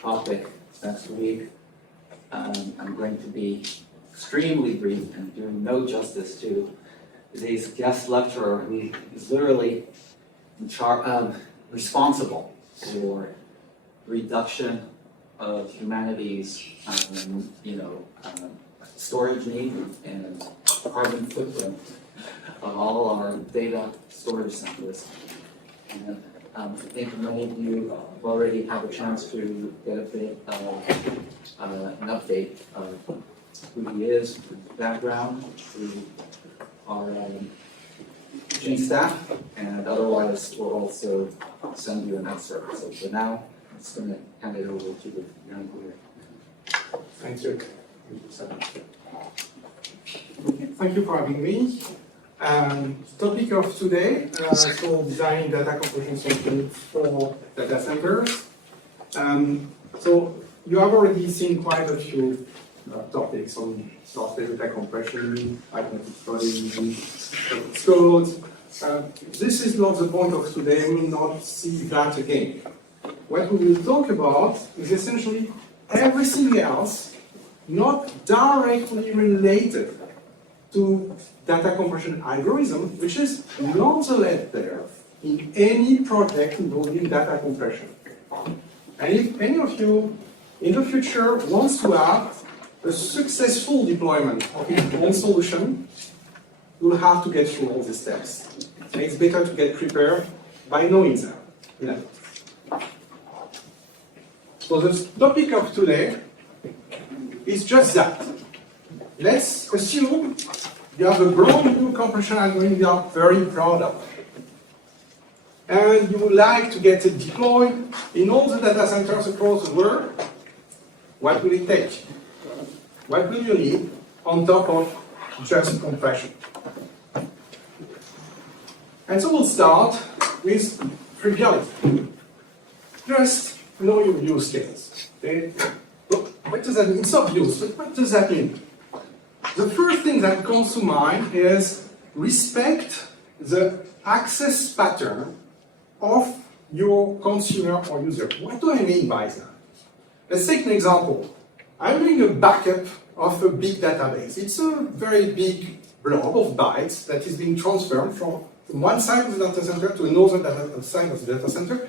topic next week. I'm going to be extremely brief and do no justice to today's guest lecturer, who is literally responsible for reduction of humanity's, storage need and carbon footprint of all our data storage centers. And I think many of you have already had a chance to get a bit of an update of who he is, his background, through our teaching staff, and otherwise we'll also send you an excerpt. So for now, I'm just going to hand it over to Yann Collet. Thank you. Thank you for having me. The topic of today is called Designing Data Compression Solutions for Data Centers. So you have already seen quite a few topics on software data compression, magnetic coding, code. This is not the point of today. We will not see that again. What we will talk about is essentially everything else not directly related to data compression algorithm, which is nonetheless there in any project involving data compression. And if any of you in the future wants to have a successful deployment of your own solution, you'll have to get through all these steps. And it's better to get prepared by knowing them. Yeah. So the topic of today is just that. Let's assume you have a brand new compression algorithm you are very proud of. And you would like to get it deployed in all the data centers across the world. What will it take? What will you need on top of just compression? And so we'll start with triviality. Just know your use case. Okay? What does that mean? It's obvious, but what does that mean? The first thing that comes to mind is respect the access pattern of your consumer or user. What do I mean by that? Let's take an example. I'm doing a backup of a big database. It's a very big blob of bytes that is being transferred from one side of the data center to another side of the data center.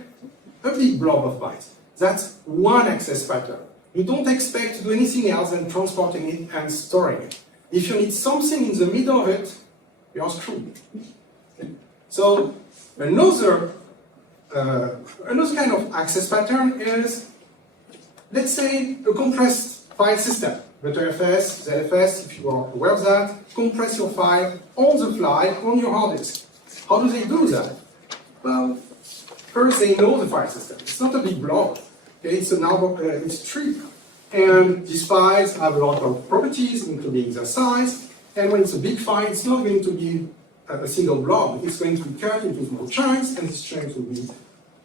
A big blob of bytes. That's one access pattern. You don't expect to do anything else than transporting it and storing it. If you need something in the middle of it, you're screwed. So another kind of access pattern is, let's say, a compressed file system. ButterFS, ZFS, if you are aware of that, compress your file on the fly on your hard disk. How do they do that? Well, first they know the file system. It's not a big blob. Okay, it's it's tree. And these files have a lot of properties, including their size. And when it's a big file, it's not going to be a single blob. It's going to be cut into small chunks, and these chunks will be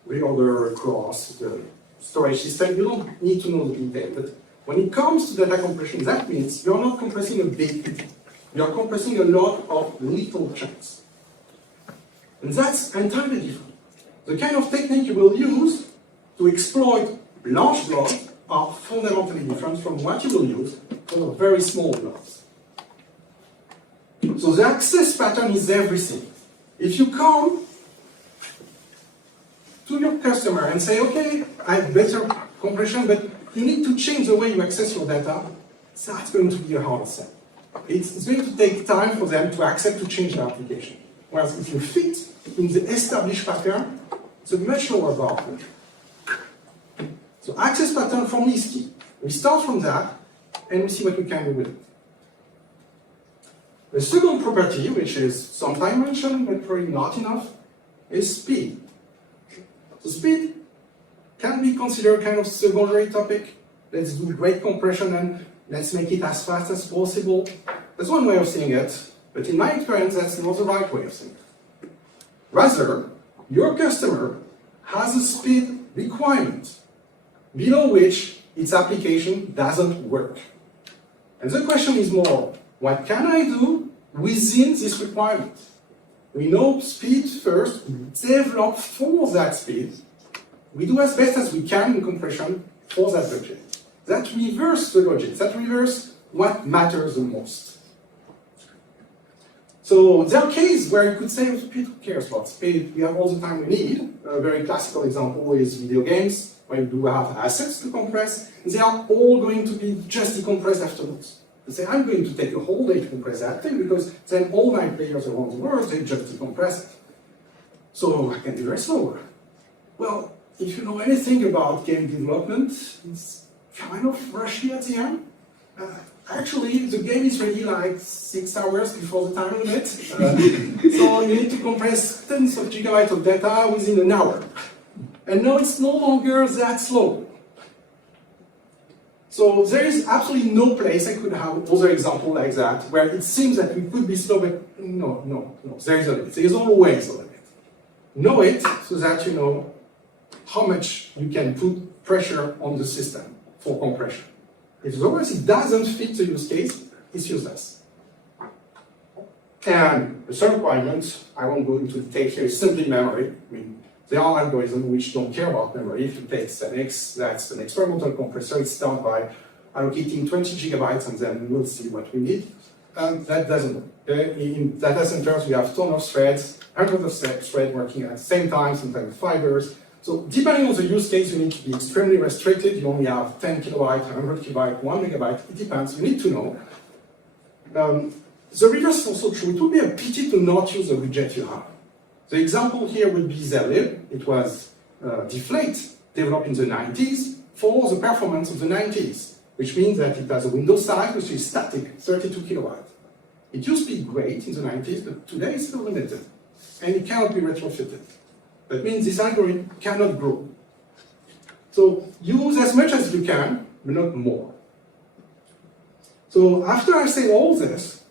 reordered across the storage system. You don't need to know the detail. But when it comes to data compression, that means you're not compressing a big thing. You're compressing a lot of little chunks. And that's entirely different. The kind of technique you will use to exploit large blobs are fundamentally different from what you will use for very small blobs. So the access pattern is everything. If you come to your customer and say, okay, I have better compression, but you need to change the way you access your data, that's going to be a hard sell. It's going to take time for them to accept to change their application. Whereas if you fit in the established pattern, it's a much lower bar. So access pattern for me is key. We start from that, and we see what we can do with it. The second property, which is sometimes mentioned, but probably not enough, is speed. So speed can be considered kind of secondary topic. Let's do great compression and let's make it as fast as possible. That's one way of seeing it, but in my experience, that's not the right way of seeing it. Rather, your customer has a speed requirement below which its application doesn't work. And the question is more, what can I do within this requirement? We know speed first, we develop for that speed. We do as best as we can in compression, for that logic. That reverses the logic, that reverses what matters the most. So there are cases where you could say, who cares about speed? We have all the time we need. A very classical example is video games, where you do have assets to compress, and they are all going to be just decompressed afterwards. You say, I'm going to take a whole day to compress that thing, because then all my players around the world, they just decompress it. So I can be very slower. Well, if you know anything about game development, it's kind of rushy at the end. Actually, the game is ready like 6 hours before the time limit. So you need to compress tens of gigabytes of data within an hour. And now it's no longer that slow. So there is absolutely no place I could have other example like that, where it seems that we could be slow, but no, there is a limit. There is always a limit. Know it so that you know how much you can put pressure on the system for compression. If otherwise it doesn't fit the use case, it's useless. And the third requirement, I won't go into detail here, is simply memory. I mean, there are algorithms which don't care about memory. If you take SNX, that's an experimental compressor. It's done by allocating 20 gigabytes, and then we'll see what we need. And that doesn't work. In data centers, we have tons of threads, hundreds of threads working at the same time, sometimes fibers. So depending on the use case, you need to be extremely restricted. You only have 10 kilobytes, 100 kilobytes, 1 megabyte. It depends. You need to know. The reverse is also true. It would be a pity to not use the widget you have. The example here would be Zlib. It was Deflate, developed in the 90s for the performance of the 90s, which means that it has a window size which is static, 32 kilobytes. It used to be great in the 90s, but today it's still limited, and it cannot be retrofitted. That means this algorithm cannot grow. So use as much as you can, but not more. So after I say all this,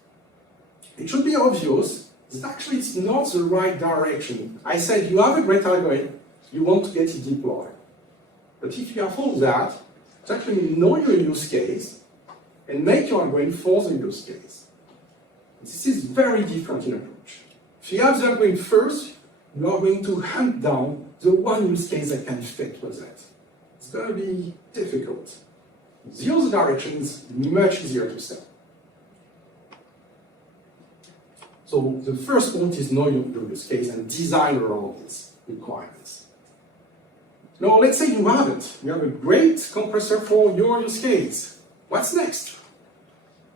it should be obvious that actually it's not the right direction. I said you have a great algorithm, you want to get it deployed. But if you have all that, it's actually know your use case and make your algorithm for the use case. This is very different in approach. If you have the algorithm first, you are going to hunt down the one use case that can fit with it. It's going to be difficult. The other direction is much easier to sell. So the first point is know your use case and design around its requirements. Now let's say you have it. You have a great compressor for your use case. What's next?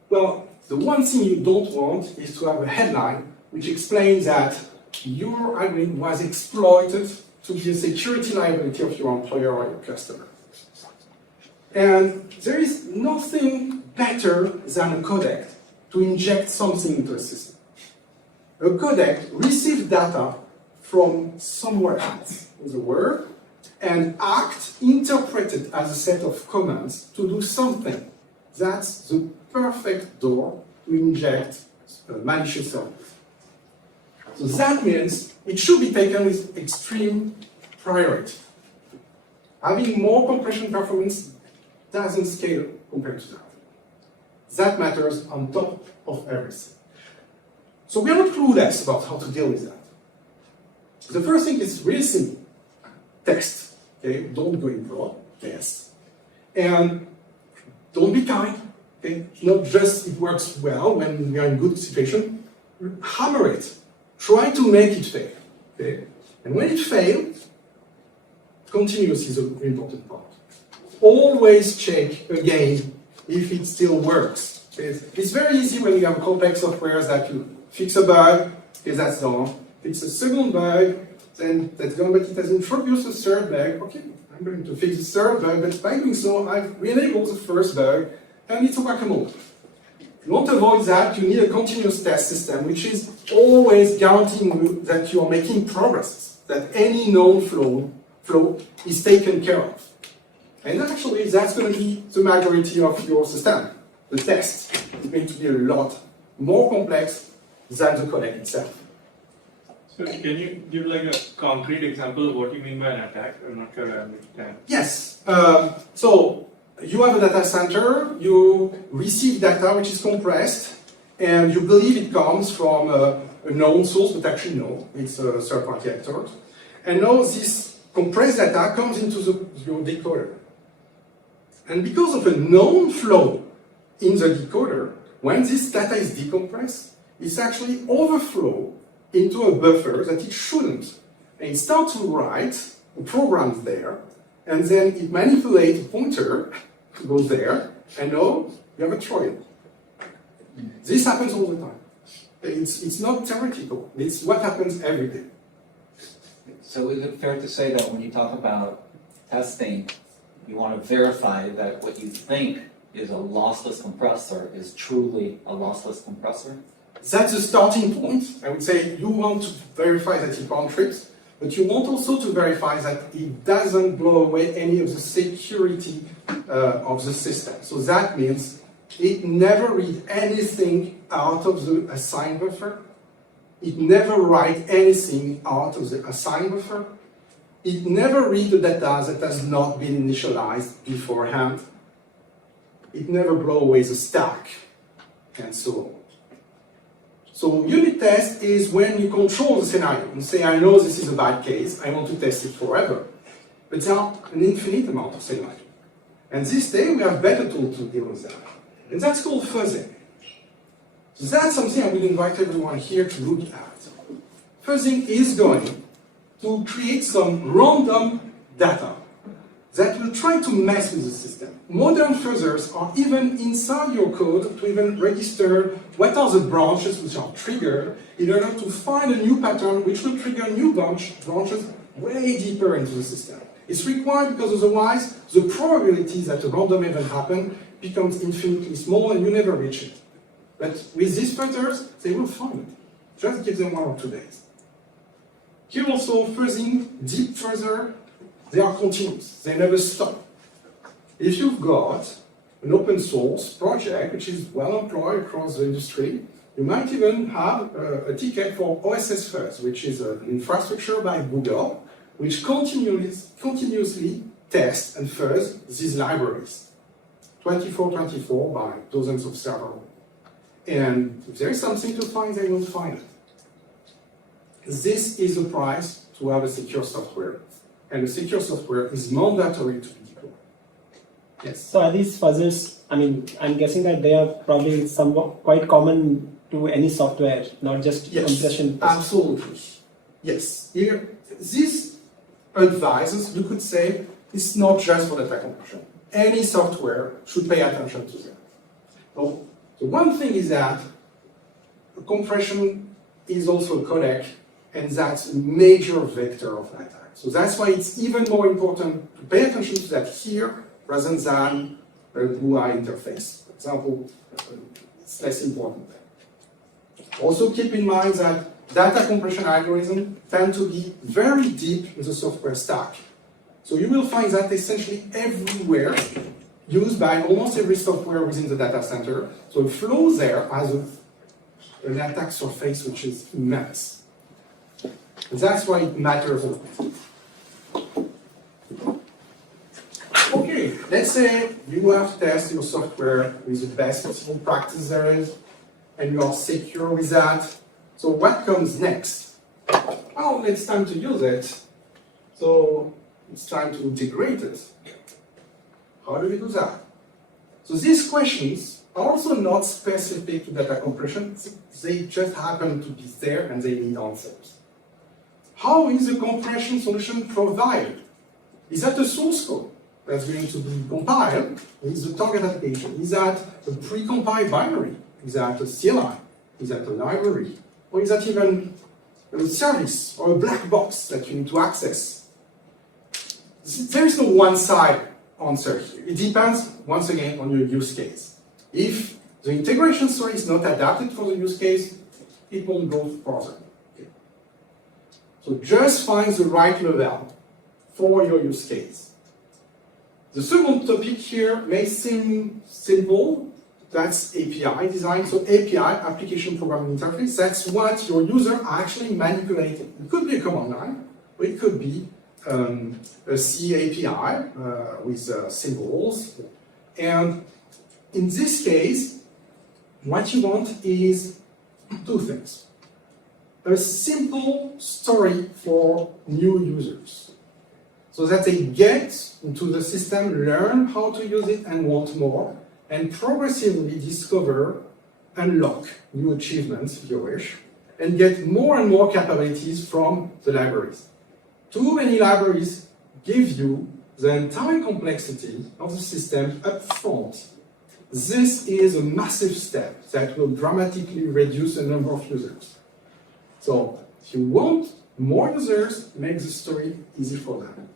Well, the one thing you don't want is to have a headline which explains that your algorithm was exploited to be a security liability of your employer or your customer. And there is nothing better than a codec to inject something into a system. A codec receives data from somewhere else in the world and interpret it as a set of commands to do something. That's the perfect door to inject malicious software. So that means it should be taken with extreme priority. Having more compression performance doesn't scale compared to that. That matters on top of everything. So we are not clueless about how to deal with that. The first thing is really simple. Test. Okay? Don't go in broad. Test. And don't be kind. Okay? Not just it works well when we are in good situation. Hammer it. Try to make it fail. Okay? And when it fails, continuous is an important part. Always check again if it still works. Okay? It's very easy when you have complex software that you fix a bug, okay, that's done. Fix a second bug, then that's done, but it has introduced a third bug. Okay, I'm going to fix the third bug, but by doing so, I've re-enabled the first bug, and it's a whack-a-mole. If you want to avoid that, you need a continuous test system, which is always guaranteeing you that you are making progress, that any known flow is taken care of. And actually, that's going to be the majority of your system. The test is going to be a lot more complex than the codec itself. So can you give like a concrete example of what you mean by an attack? I'm not sure I understand. Yes. So you have a data center, you receive data which is compressed, and you believe it comes from a known source, but actually no, it's a third-party actor. And now this compressed data comes into your decoder. And because of a known flow in the decoder, when this data is decompressed, it's actually overflow into a buffer that it shouldn't. And it starts to write a program there, and then it manipulates a pointer to go there, and now you have a Trojan. This happens all the time. It's not theoretical. It's what happens every day. So is it fair to say that when you talk about testing, you want to verify that what you think is a lossless compressor is truly a lossless compressor? That's the starting point. I would say you want to verify that it can't trips, but you want also to verify that it doesn't blow away any of the security of the system. So that means it never reads anything out of the assigned buffer. It never writes anything out of the assigned buffer. It never reads the data that has not been initialized beforehand. It never blows away the stack, and so on. So unit test is when you control the scenario and say, I know this is a bad case, I want to test it forever. But there are an infinite amount of scenarios. And this day we have better tools to deal with that. And that's called fuzzing. So that's something I would invite everyone here to look at. Fuzzing is going to create some random data that will try to mess with the system. Modern fuzzers are even inside your code to even register what are the branches which are triggered in order to find a new pattern which will trigger new branches way deeper into the system. It's required because otherwise the probability that a random event happens becomes infinitely small and you never reach it. But with these fuzzers, they will find it. Just give them 1 or 2 days. Here also, fuzzing, deep fuzzer, they are continuous. They never stop. If you've got an open source project which is well employed across the industry, you might even have a ticket for OSS Fuzz, which is an infrastructure by Google, which continuously tests and fuzz these libraries. 24/24 by dozens of servers. And if there is something to find, they will find it. This is the price to have a secure software. And the secure software is mandatory to be deployed. Yes? So are these fuzzers, I mean, I'm guessing that they are probably somewhat quite common to any software, not just compression. Absolutely. Yes. Here, these advisors, you could say, it's not just for data compression. Any software should pay attention to that. So, the one thing is that compression is also a codec, and that's a major vector of an attack. So that's why it's even more important to pay attention to that here rather than a GUI interface. For example, it's less important there. Also keep in mind that data compression algorithms tend to be very deep in the software stack. So you will find that essentially everywhere, used by almost every software within the data center. So the flow there has an attack surface which is immense. And that's why it matters a lot. Okay, let's say you have to test your software with the best possible practice there is, and you are secure with that. So what comes next? Well, it's time to use it. So it's time to integrate it. How do we do that? So these questions are also not specific to data compression. They just happen to be there and they need answers. How is the compression solution provided? Is that a source code that's going to be compiled with the target application? Is that a pre-compiled binary? Is that a CLI? Is that a library? Or is that even a service or a black box that you need to access? There is no one-side answer here. It depends, once again, on your use case. If the integration story is not adapted for the use case, it won't go further. Okay. So just find the right level for your use case. The second topic here may seem simple. That's API design. So API, application programming interface, that's what your user are actually manipulating. It could be a command line, or it could be a C API with symbols. And in this case, what you want is two things. A simple story for new users. so that they get into the system, learn how to use it and want more, and progressively discover, unlock new achievements, if you wish, and get more and more capabilities from the libraries. Too many libraries give you the entire complexity of the system up front. This is a massive step that will dramatically reduce the number of users. So, if you want more users, make the story easy for them.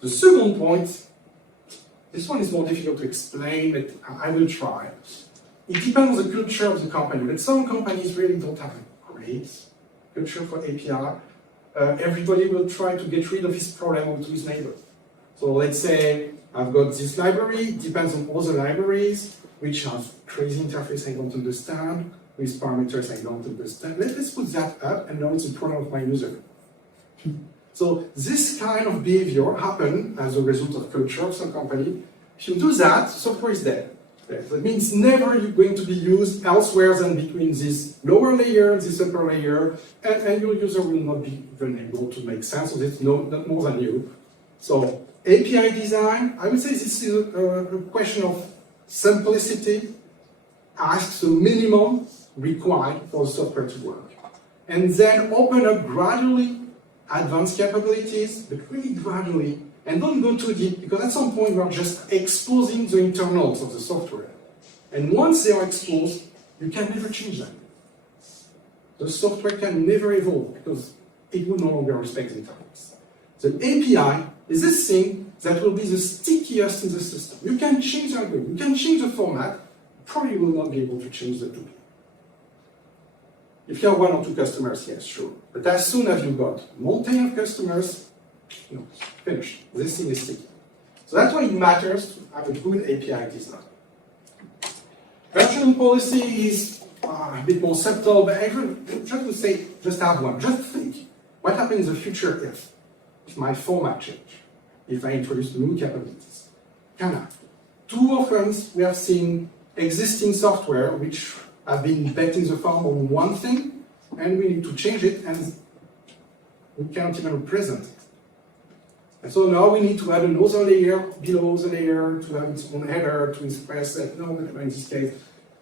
The second point, this one is more difficult to explain, but I will try. It depends on the culture of the company, but some companies really don't have a great culture for API. Everybody will try to get rid of his problem to his neighbor. So let's say I've got this library, it depends on other libraries, which have crazy interface I don't understand, with parameters I don't understand. Let's put that up, and now it's a problem of my user. So this kind of behavior happens as a result of culture of some company. If you do that, software is dead. That means never you're going to be used elsewhere than between this lower layer and this upper layer, and your user will not be even able to make sense of it, not more than you. So API design, I would say this is a question of simplicity, ask the minimum required for the software to work. And then open up gradually advanced capabilities, but really gradually, and don't go too deep, because at some point we are just exposing the internals of the software. And once they are exposed, you can never change them. The software can never evolve, because it will no longer respect the interface. The API is this thing that will be the stickiest in the system. You can change the algorithm, you can change the format, probably will not be able to change the tool. If you have one or two customers, yes, sure. But as soon as you've got a mountain of customers, no, finished. This thing is sticky. So that's why it matters to have a good API design. Versioning policy is a bit more subtle, but I try to say, just have one. Just think, what happens in the future if my format changes, if I introduce new capabilities? Can I? Too often we have seen existing software which have been betting the farm on one thing, and we need to change it, and we can't even represent it. And so now we need to add another layer below the layer to have its own header to express that, no, but in this case,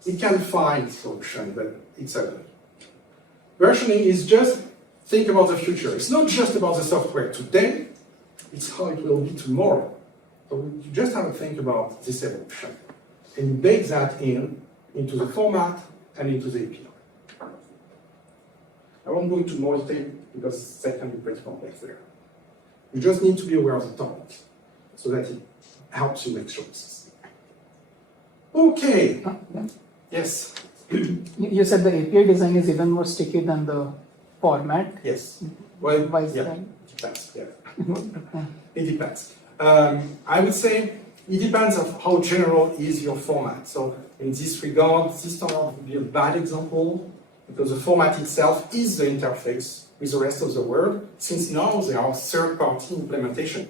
we can find solution, but it's a good. Versioning is just think about the future. It's not just about the software today, it's how it will be tomorrow. So you just have to think about this evolution. And you bake that into the format and into the API. I won't go into more detail because that can be pretty complex there. You just need to be aware of the topic so that it helps you make choices. Okay. Yes. You said the API design is even more sticky than the format. Yes. Well, Why is yeah, that? it depends. Yeah. It depends. I would say it depends on how general is your format. So in this regard, this would be a bad example because the format itself is the interface with the rest of the world, since now there are third-party implementation.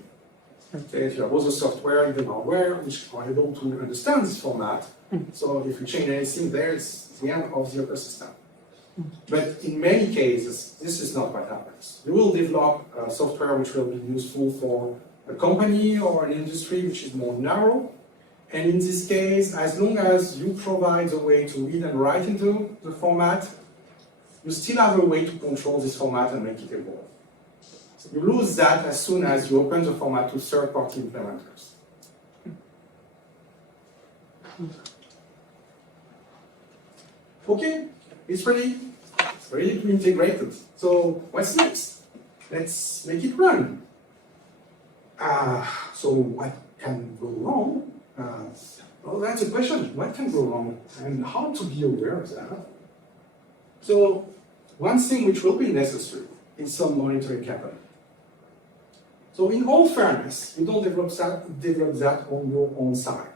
Okay, if you have other software, even hardware, which are able to understand this format, so if you change anything there, it's the end of the ecosystem. But in many cases, this is not what happens. You will develop software which will be useful for a company or an industry which is more narrow, and in this case, as long as you provide a way to read and write into the format, you still have a way to control this format and make it evolve. So you lose that as soon as you open the format to third-party implementers. Okay, it's ready to integrate it. So what's next? Let's make it run. So what can go wrong? Well, that's a question. What can go wrong and how to be aware of that? So one thing which will be necessary is some monitoring capability. So in all fairness, you don't develop that on your own side.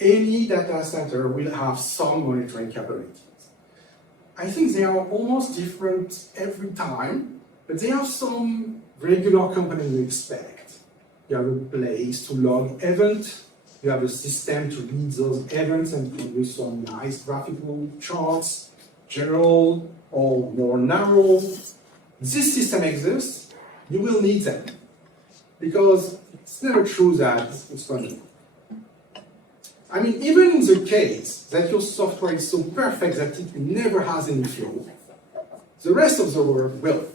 Any data center will have some monitoring capabilities. I think they are almost different every time, but they have some regular components you expect. You have a place to log events. You have a system to read those events and produce some nice graphical charts, general or more narrow. This system exists. You will need them. because it's never true that it's funny. I mean, even in the case that your software is so perfect that it never has any flaw, the rest of the world will.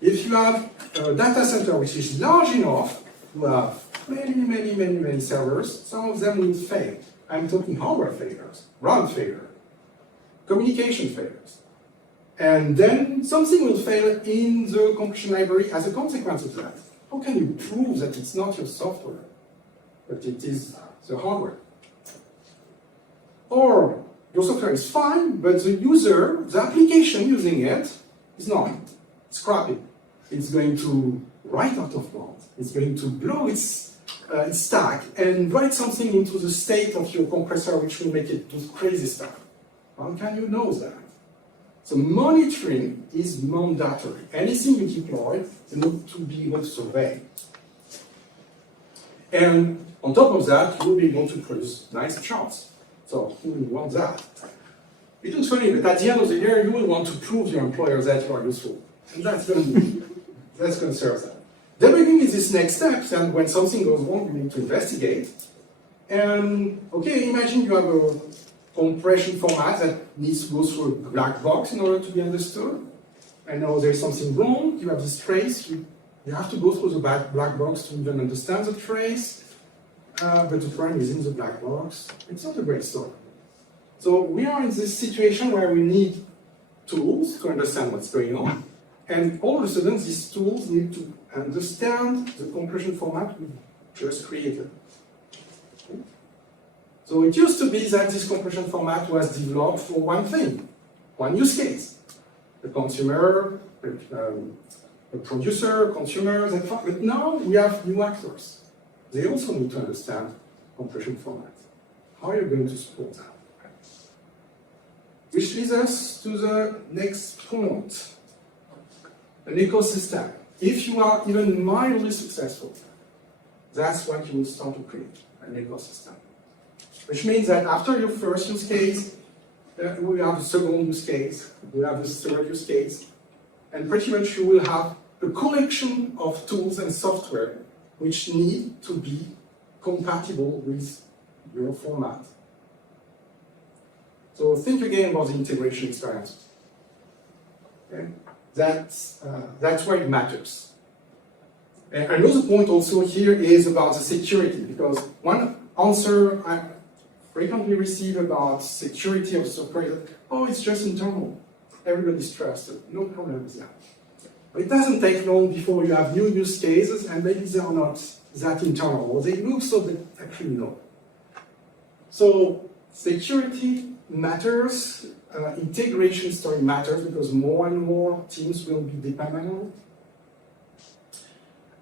If you have a data center which is large enough to have many servers, some of them will fail. I'm talking hardware failures, RAM failure, communication failures. And then something will fail in the compression library as a consequence of that. How can you prove that it's not your software, but it is the hardware? Or your software is fine, but the user, the application using it, is not. It's crappy. It's going to write out of bounds. It's going to blow its stack and write something into the state of your compressor which will make it do crazy stuff. How can you know that? So monitoring is mandatory. Anything you deploy, you need to be able to survey. And on top of that, you'll be able to produce nice charts. So who will want that? It looks funny, but at the end of the year, you will want to prove to your employer that you are useful. And that's going to serve that. Debugging is this next step, and when something goes wrong, you need to investigate. And okay, imagine you have a compression format that needs to go through a black box in order to be understood. And now there's something wrong, you have this trace, you have to go through the black box to even understand the trace. But the problem is in the black box. It's not a great story. So we are in this situation where we need tools to understand what's going on. And all of a sudden, these tools need to understand the compression format we just created. So it used to be that this compression format was developed for one thing, one use case. The consumer, the producer, consumers, and but now we have new actors. They also need to understand compression format. How are you going to support that? Which leads us to the next point. An ecosystem. If you are even mildly successful, that's what you will start to create, an ecosystem. Which means that after your first use case, we have a second use case, we have a third use case, and pretty much you will have a collection of tools and software which need to be compatible with your format. So think again about the integration experience. Okay? That's where it matters. And another point also here is about the security, because one answer I frequently receive about security of software is that, oh, it's just internal. Everybody's trusted. No problem with that. But it doesn't take long before you have new use cases, and maybe they are not that internal, or they look so that actually no. So security matters, integration story matters, because more and more teams will be dependent on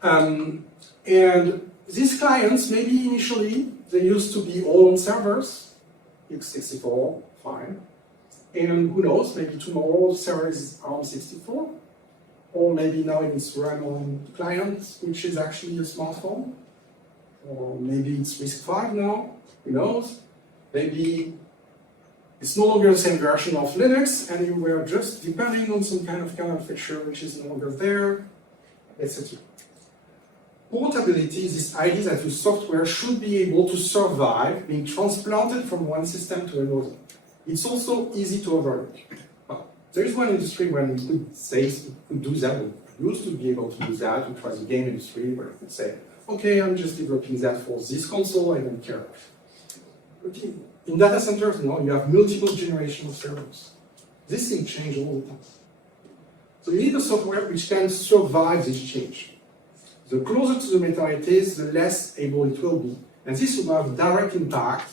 it. And these clients, maybe initially, they used to be all on servers, x64, fine. And who knows, maybe tomorrow the server is ARM64, or maybe now it's run on client, which is actually a smartphone, or maybe it's RISC-V now, who knows. Maybe it's no longer the same version of Linux, and you were just depending on some kind of kernel feature which is no longer there, etc. Portability is this idea that your software should be able to survive being transplanted from one system to another. It's also easy to overlook. Well, there is one industry where we could say, could do that, we used to be able to do that, which was the game industry, where you could say, okay, I'm just developing that for this console, I don't care. Okay. In data centers, no, you have multiple generations of servers. This thing changes all the time. So you need a software which can survive this change. The closer to the meta it is, the less able it will be. And this will have a direct impact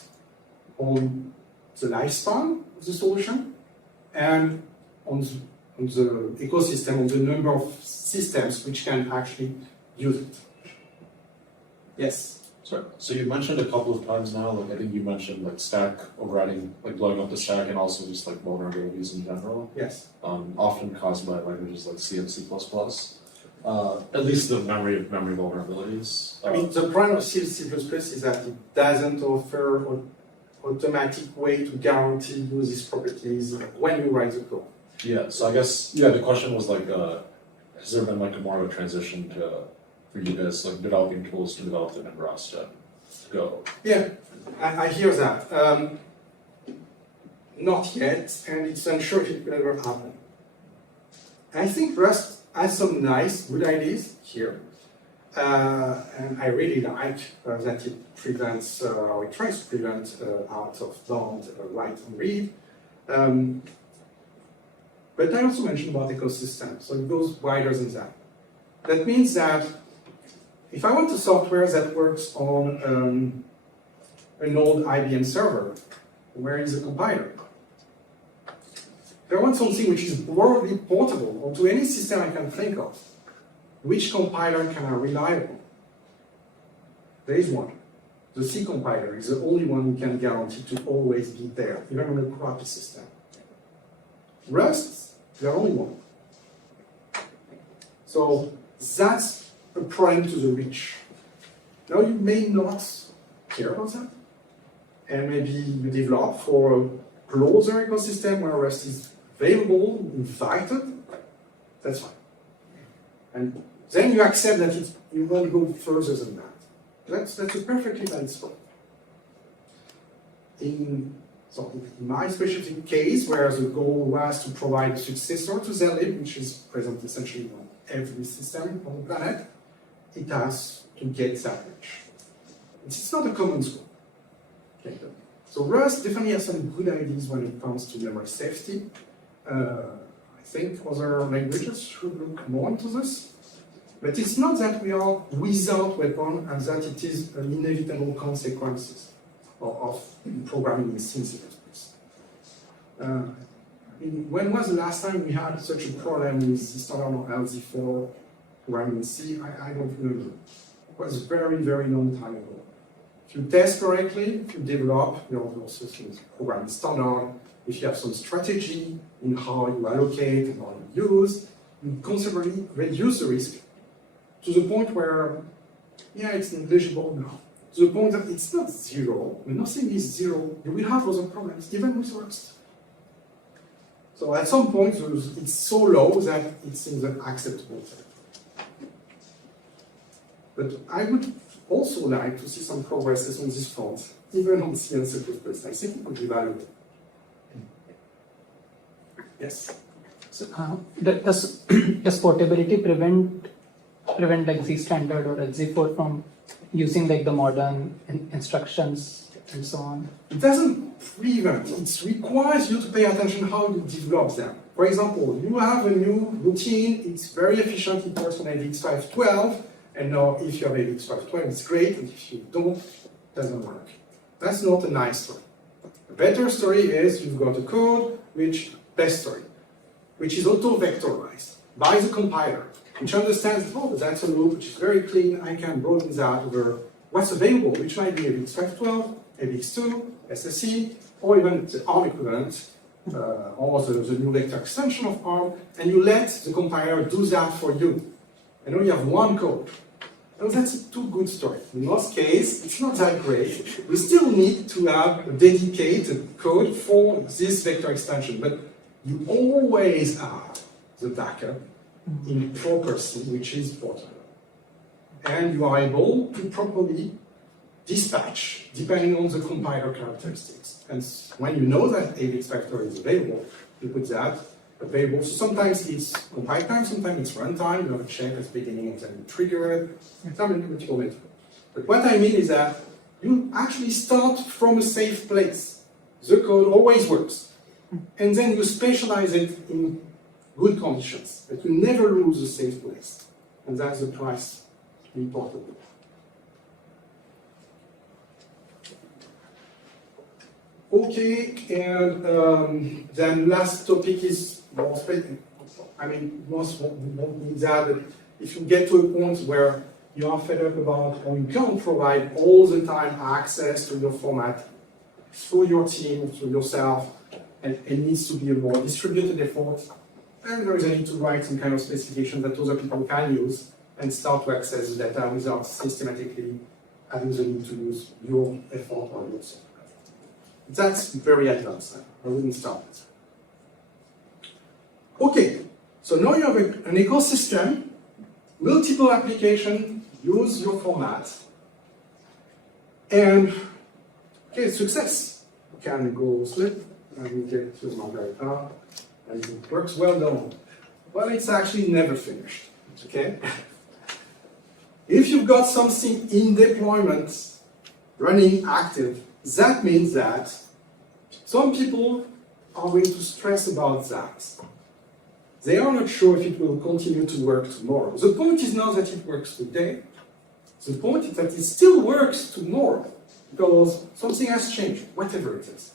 on the lifespan of the solution and on the ecosystem, on the number of systems which can actually use it. Yes? Sorry. So you mentioned a couple of times now, like I think you mentioned like stack overriding, like blowing up the stack, and also just like vulnerabilities in general. Yes. Often caused by languages like C and C++. At least the memory vulnerabilities. I mean, the problem of C is that it doesn't offer an automatic way to guarantee you these properties when you write the code. Yeah, so I guess, yeah, the question was like, has there been like a more of a transition to for you guys, like developing tools to develop them in Rust to go. Yeah, I hear that. Not yet, and it's unsure if it will ever happen. I think Rust has some nice, good ideas here. And I really like that it prevents, or it tries to prevent out of bound write and read. But I also mentioned about ecosystem, so it goes wider than that. That means that if I want a software that works on an old IBM server, where is the compiler? If I want something which is broadly portable onto any system I can think of, which compiler can I rely on? There is one. The C compiler is the only one who can guarantee to always be there, even on a crappy system. Rust, the only one. So that's a problem to the rich. Now you may not care about that, and maybe you develop for a closer ecosystem where Rust is available, invited. That's fine. And then you accept that you won't go further than that. That's a perfectly valid story. In my specific case, where the goal was to provide a successor to Zlib, which is present essentially on every system on the planet, it has to get that rich. It's not a common scope. Okay. So Rust definitely has some good ideas when it comes to memory safety. I think other languages should look more into this. But it's not that we are without weapon and that it is an inevitable consequences of programming in C++. When was the last time we had such a problem with the standard L10 programming in C? I don't remember. It was very, very long time ago. If you test correctly, if you develop your system's programming standard, if you have some strategy in how you allocate and how you use, you considerably reduce the risk to the point where, yeah, it's negligible now. To the point that it's not zero. When nothing is zero, you will have other problems, even with Rust. So at some point, it's so low that it seems acceptable. But I would also like to see some progresses on this front, even on C and C++. I think it would be valuable. Yes? So, does portability prevent like Z standard or Z4 from using like the modern instructions and so on? It doesn't prevent, it requires you to pay attention how you develop them. For example, you have a new routine, it's very efficient, it works on AVX512, and now if you have AVX512, it's great, and if you don't, it doesn't work. That's not a nice story. A better story is you've got a code, best story, which is auto-vectorized by the compiler, which understands, oh, that's a loop which is very clean, I can broaden that over what's available, which might be AVX512, AVX2, SSE, or even the ARM equivalent, or the new vector extension of ARM, and you let the compiler do that for you. And now you have one code. Now that's a too good story. In most cases, it's not that great. We still need to have a dedicated code for this vector extension, but you always have the backup in proper C, which is portable. And you are able to properly dispatch depending on the compiler characteristics. And when you know that AVX512 is available, you put that available. So sometimes it's compile time, sometimes it's runtime. You have a check at the beginning and then you trigger it. But what I mean is that you actually start from a safe place. The code always works. And then you specialize it in good conditions, but you never lose a safe place. And that's the price to be portable. Okay, and then last topic is more specific. I mean, most won't need that, but if you get to a point where you are fed up about, or you can't provide all the time access to your format through your team, through yourself, and it needs to be a more distributed effort, then there is a need to write some kind of specification that other people can use and start to access the data without systematically having the need to use your effort or your software. That's very advanced. I wouldn't start it. Okay, so now you have an ecosystem, multiple applications use your format, and okay, success. You can go slip and get to Margarita, and it works well done. Well, it's actually never finished, okay? If you've got something in deployment, running active, that means that some people are going to stress about that. They are not sure if it will continue to work tomorrow. The point is not that it works today. The point is that it still works tomorrow because something has changed, whatever it is.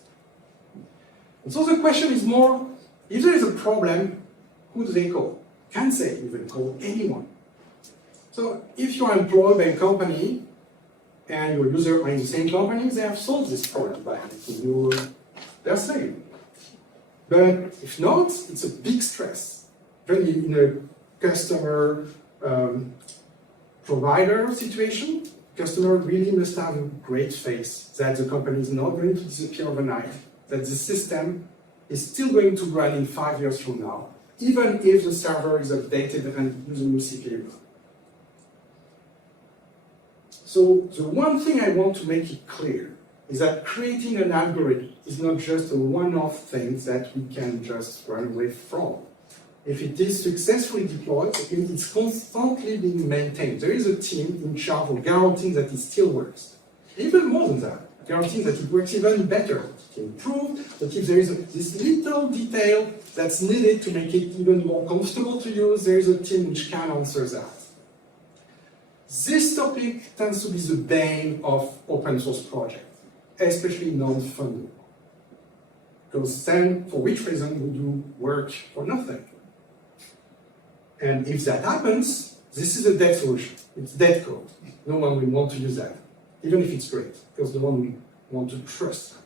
And so the question is more, if there is a problem, who do they call? Can't say even call anyone. So if you are employed by a company and your users are in the same company, they have solved this problem by giving you their slave. But if not, it's a big stress. Even in a customer provider situation, customer really must have a great faith that the company is not going to disappear overnight, that the system is still going to run in 5 years from now, even if the server is updated and use a new CPU. So the one thing I want to make it clear is that creating an algorithm is not just a one-off thing that we can just run away from. If it is successfully deployed, it means it's constantly being maintained. There is a team in charge of guaranteeing that it still works. Even more than that, guaranteeing that it works even better, to improve, that if there is this little detail that's needed to make it even more comfortable to use, there is a team which can answer that. This topic tends to be the bane of open source projects, especially non-funded. Because then, for which reason would you work for nothing? And if that happens, this is a dead solution. It's dead code. No one will want to use that, even if it's great, because no one will want to trust that.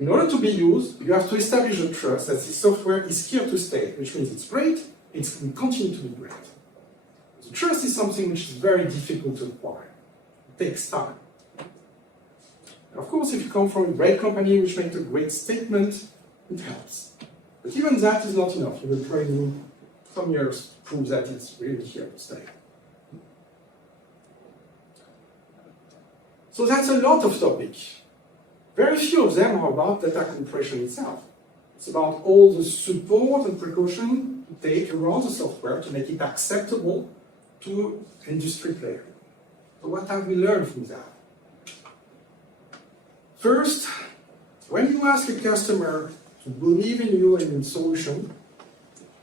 In order to be used, you have to establish a trust that this software is here to stay, which means it's great, it will continue to be great. The trust is something which is very difficult to acquire. It takes time. Of course, if you come from a great company which makes a great statement, it helps. But even that is not enough. You will probably need some years to prove that it's really here to stay. So that's a lot of topics. Very few of them are about data compression itself. It's about all the support and precaution to take around the software to make it acceptable to industry players. So what have we learned from that? First, when you ask a customer to believe in you and in solution,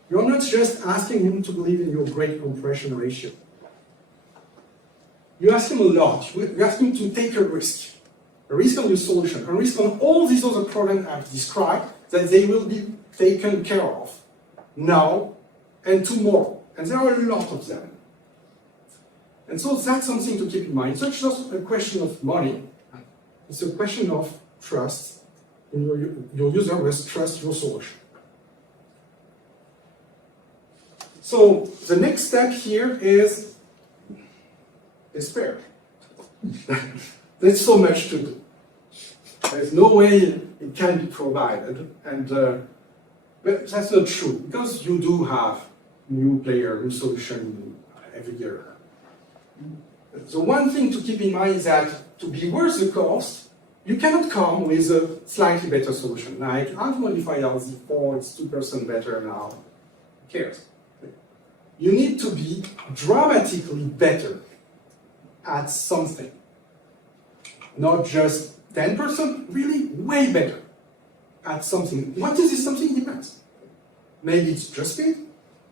you're not just asking him to believe in your great compression ratio. You ask him a lot. You ask him to take a risk on your solution, a risk on all these other problems I've described, that they will be taken care of now and tomorrow. And there are a lot of them. And so that's something to keep in mind. It's not just a question of money. It's a question of trust. Your user must trust your solution. So the next step here is despair. There's so much to do. There's no way it can be provided. But that's not true, because you do have new player, new solution every year. So one thing to keep in mind is that to be worth the cost, you cannot come with a slightly better solution. Like, I've modified L10, it's 2% better now. Who cares? You need to be dramatically better at something. Not just 10%, really way better at something. What is this something? Depends. Maybe it's just speed,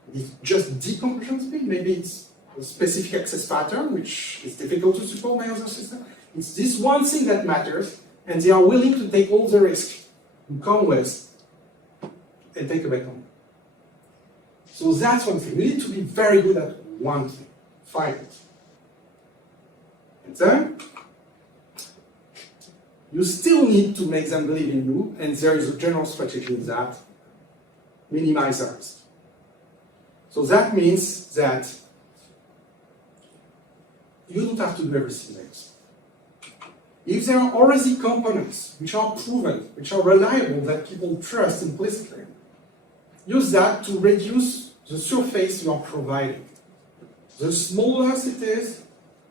maybe it's just decompression speed, maybe it's a specific access pattern, which is difficult to support by other systems. It's this one thing that matters, and they are willing to take all the risk to come with and take a bet on. So that's one thing. You need to be very good at one thing. Find it. And then, you still need to make them believe in you, and there is a general strategy in that. Minimize the risk. So that means that you don't have to do everything else. If there are already components which are proven, which are reliable, that people trust implicitly, use that to reduce the surface you are providing. the smallest it is,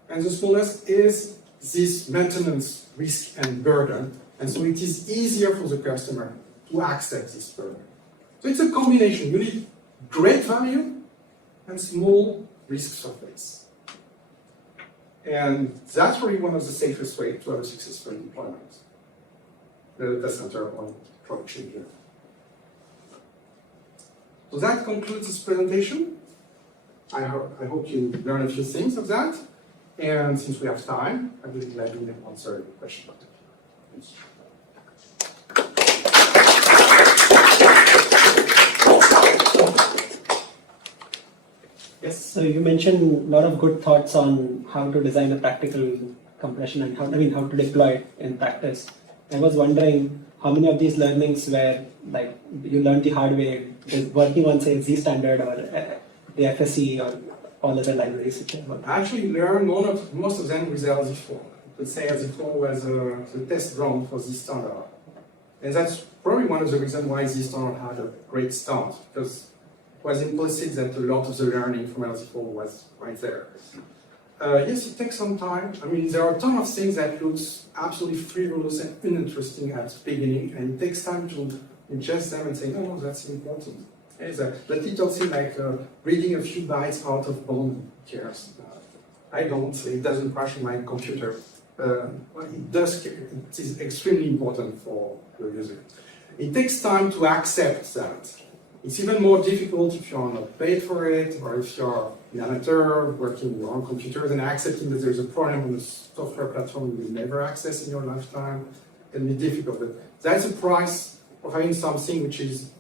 and the smallest is this maintenance risk and burden, and so it is easier for the customer to accept this burden. So it's a combination. You need great value and small risk surface. And that's really one of the safest ways to have a successful deployment. The data center on production here. So that concludes this presentation. I hope you learned a few things of that. And since we have time, I will gladly answer your question. Yes. So you mentioned a lot of good thoughts on how to design a practical compression and how to deploy it in practice. I was wondering how many of these learnings were like you learned the hard way, working on say Z standard or the FSE or all other libraries. I actually learned most of them with L10. You could say L10 was the test ground for this standard. And that's probably one of the reasons why this standard had a great start, because it was implicit that a lot of the learning from L10 was right there. Yes, it takes some time. I mean, there are a ton of things that looks absolutely frivolous and uninteresting at the beginning, and it takes time to ingest them and say, no, that's important. That little thing like reading a few bytes out of bond cares. I don't, it doesn't crash in my computer. It does, it is extremely important for the user. It takes time to accept that. It's even more difficult if you're not paid for it, or if you're an amateur working on computers and accepting that there's a problem on the software platform you will never access in your lifetime. It can be difficult, but that's the price of having something which is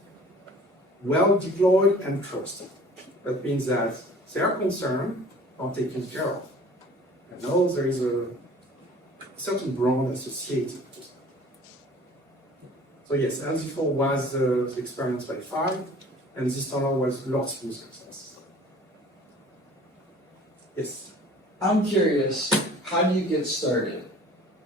well deployed and trusted. That means that their concern are taken care of. And now there is a certain brand associated to it. So yes, L10 was the experience by 5, and this standard was lots of success. Yes? I'm curious, how do you get started?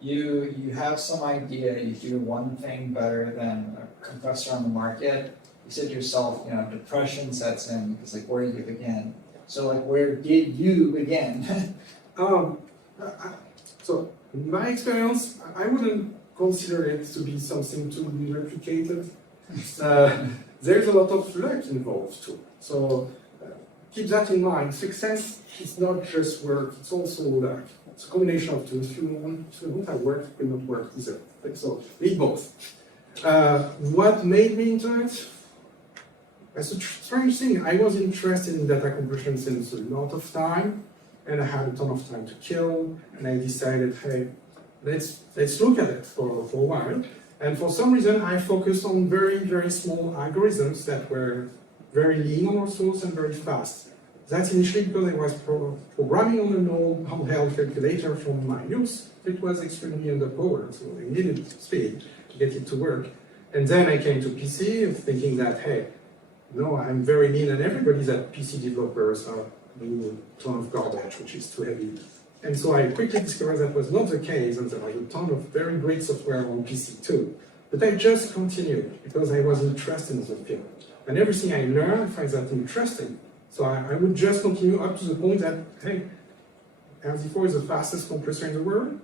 You have some idea, you do one thing better than a compressor on the market. You said yourself, depression sets in. It's like, where do you begin? So, like, where did you begin? So, in my experience, I wouldn't consider it to be something to be replicated. There's a lot of luck involved too. So, keep that in mind. Success is not just work, it's also luck. It's a combination of two. If you don't have work, it will not work either. So, need both. What made me into it? That's a strange thing. I was interested in data compression since a lot of time, and I had a ton of time to kill, and I decided, hey, let's look at it for a while. And for some reason, I focused on very, very small algorithms that were very lean on resource and very fast. That's initially because I was programming on an old handheld calculator from my youth. It was extremely underpowered, so I needed speed to get it to work. And then I came to PC thinking that, hey, no, I'm very lean, and everybody that PC developers are doing a ton of garbage, which is too heavy. And so I quickly discovered that was not the case, and there was a ton of very great software on PC too. But I just continued because I was interested in the field. And everything I learned, I find that interesting. So I would just continue up to the point that, hey, L10 is the fastest compressor in the world?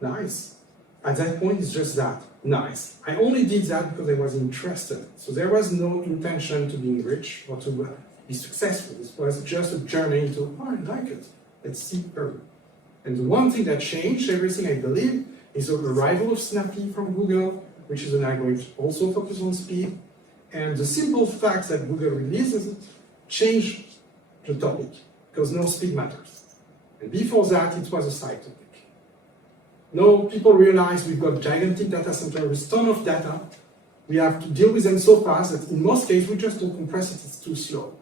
Nice. At that point, it's just that. Nice. I only did that because I was interested. So there was no intention to be rich or to be successful. It was just a journey into, oh, I like it. Let's see further. And the one thing that changed everything, I believe, is the arrival of Snappy from Google, which is an algorithm also focused on speed. And the simple fact that Google releases it changed the topic, because now speed matters. And before that, it was a side topic. Now people realize we've got gigantic data centers with a ton of data. We have to deal with them so fast that in most cases, we just don't compress it, it's too slow.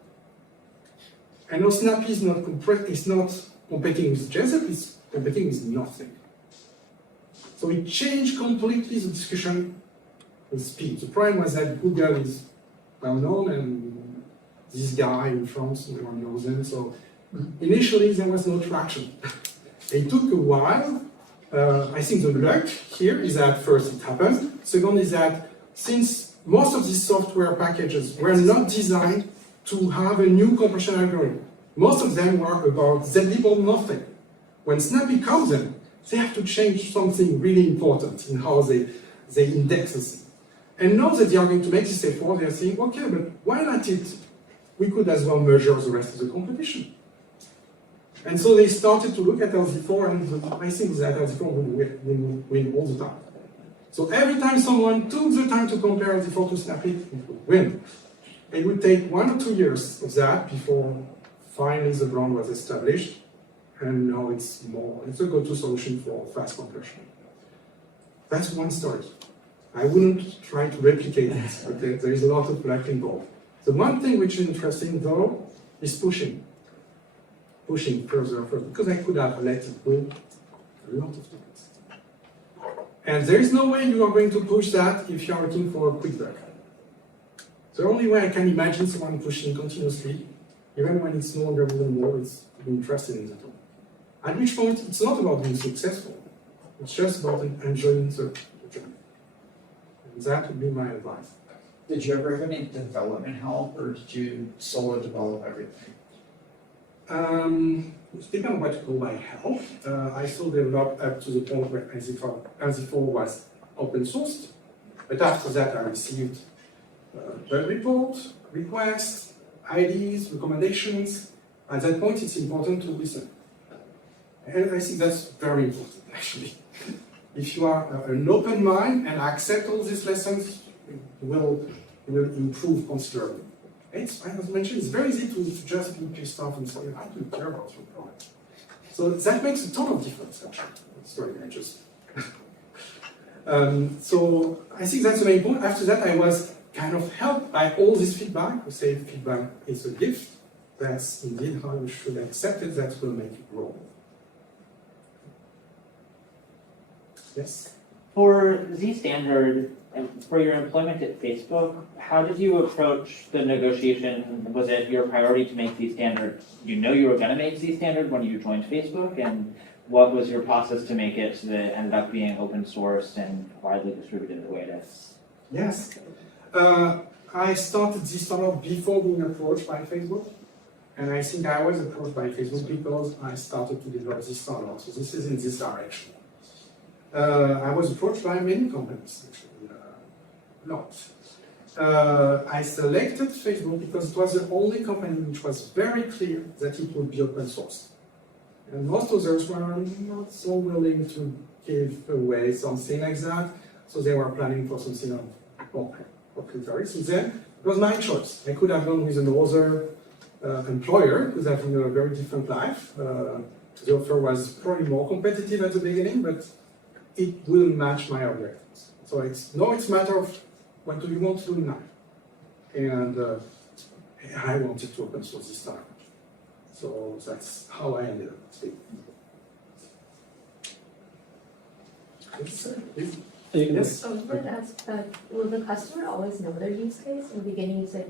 And now Snappy is not competing with JSF, it's competing with nothing. So it changed completely the discussion with speed. The problem was that Google is well known, and this guy in France, everyone knows him. So initially there was no traction. It took a while. I think the luck here is that first it happened. Second is that since most of these software packages were not designed to have a new compression algorithm, Most of them were about Z or nothing. When Snappy comes in, they have to change something really important in how they index this. And now that they are going to make this effort, they are saying, okay, but why not it? We could as well measure the rest of the competition. And so they started to look at LZ4, and I think that LZ4 will win all the time. So every time someone took the time to compare LZ4 to Snappy, it would win. It would take 1 or 2 years of that before finally the brand was established, and now it's a go-to solution for fast compression. That's one story. I wouldn't try to replicate it, okay? There is a lot of luck involved. The one thing which is interesting though is pushing further, because I could have let it go a lot of times. And there is no way you are going to push that if you are looking for a quick buck. The only way I can imagine someone pushing continuously, even when it's no longer moving more, is to be interested in the tool. At which point, it's not about being successful. It's just about enjoying the journey. And that would be my advice. Did you ever have any development help, or did you solo develop everything? It depends on what you call by help. I still developed up to the point where LZ4 was open sourced, but after that I received bug reports, requests, IDs, recommendations. At that point, it's important to listen. And I think that's very important, actually. If you are an open mind and accept all these lessons, you will improve considerably. As mentioned, it's very easy to just be pissed off and say, I don't care about your product. So that makes a ton of difference, actually. Sorry, I just... so I think that's the main point. After that, I was kind of helped by all this feedback. We say feedback is a gift. That's indeed how you should accept it. That will make you grow. Yes? For Z Standard, and for your employment at Facebook, how did you approach the negotiation? Was it your priority to make Z Standard? You know you were going to make Z Standard when you joined Facebook, and what was your process to make it so that it ended up being open source and widely distributed the way it is? Yes. I started Z Standard before being approached by Facebook, and I think I was approached by Facebook because I started to develop Z Standard. So this is in this direction. I was approached by many companies, actually, lots. I selected Facebook because it was the only company which was very clear that it would be open source. And most others were not so willing to give away something like that, so they were planning for something of proprietary. So then, it was my choice. I could have gone with another employer, could have a very different life. The offer was probably more competitive at the beginning, but it will match my objectives. So it's a matter of what do you want to do in life. And I wanted to open source this time. So that's how I ended up speaking. Yes? I was going to ask, will the customer always know their use case? In the beginning you said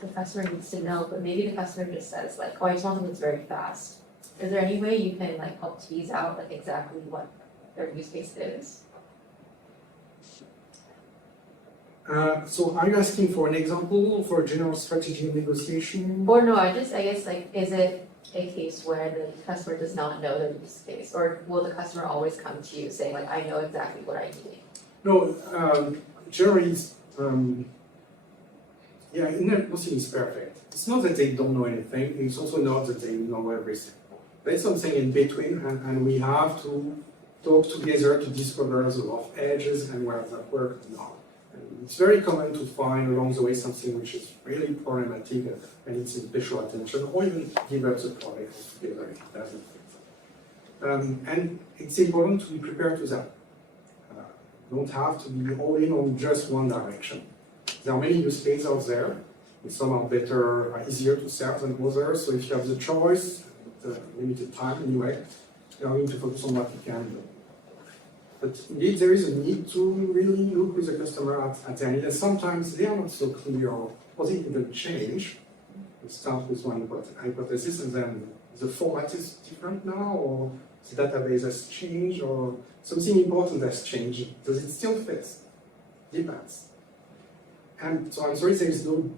the customer needs to know, but maybe the customer just says like, oh, I just want something that's very fast. Is there any way you can like help tease out like exactly what their use case is? So are you asking for an example for a general strategy of negotiation? Or no, I guess like, is it a case where the customer does not know their use case? Or will the customer always come to you saying like, I know exactly what I need? No, generally, nothing is perfect. It's not that they don't know anything, it's also not that they know everything. There's something in between, and we have to talk together to discover the rough edges and where that works and not. And it's very common to find along the way something which is really problematic and it's in special attention, or even give up the product altogether if it doesn't fit. And it's important to be prepared to that. Don't have to be all in on just one direction. There are many use cases out there. Some are better, are easier to serve than others. So if you have the choice, limited time anyway, you are going to focus on what you can do. But indeed, there is a need to really look with the customer at their needs. And sometimes they are not so clear, or they even change. We start with one hypothesis, and then the format is different now, or the database has changed, or something important has changed. Does it still fit? Depends. And so I'm sorry, there is no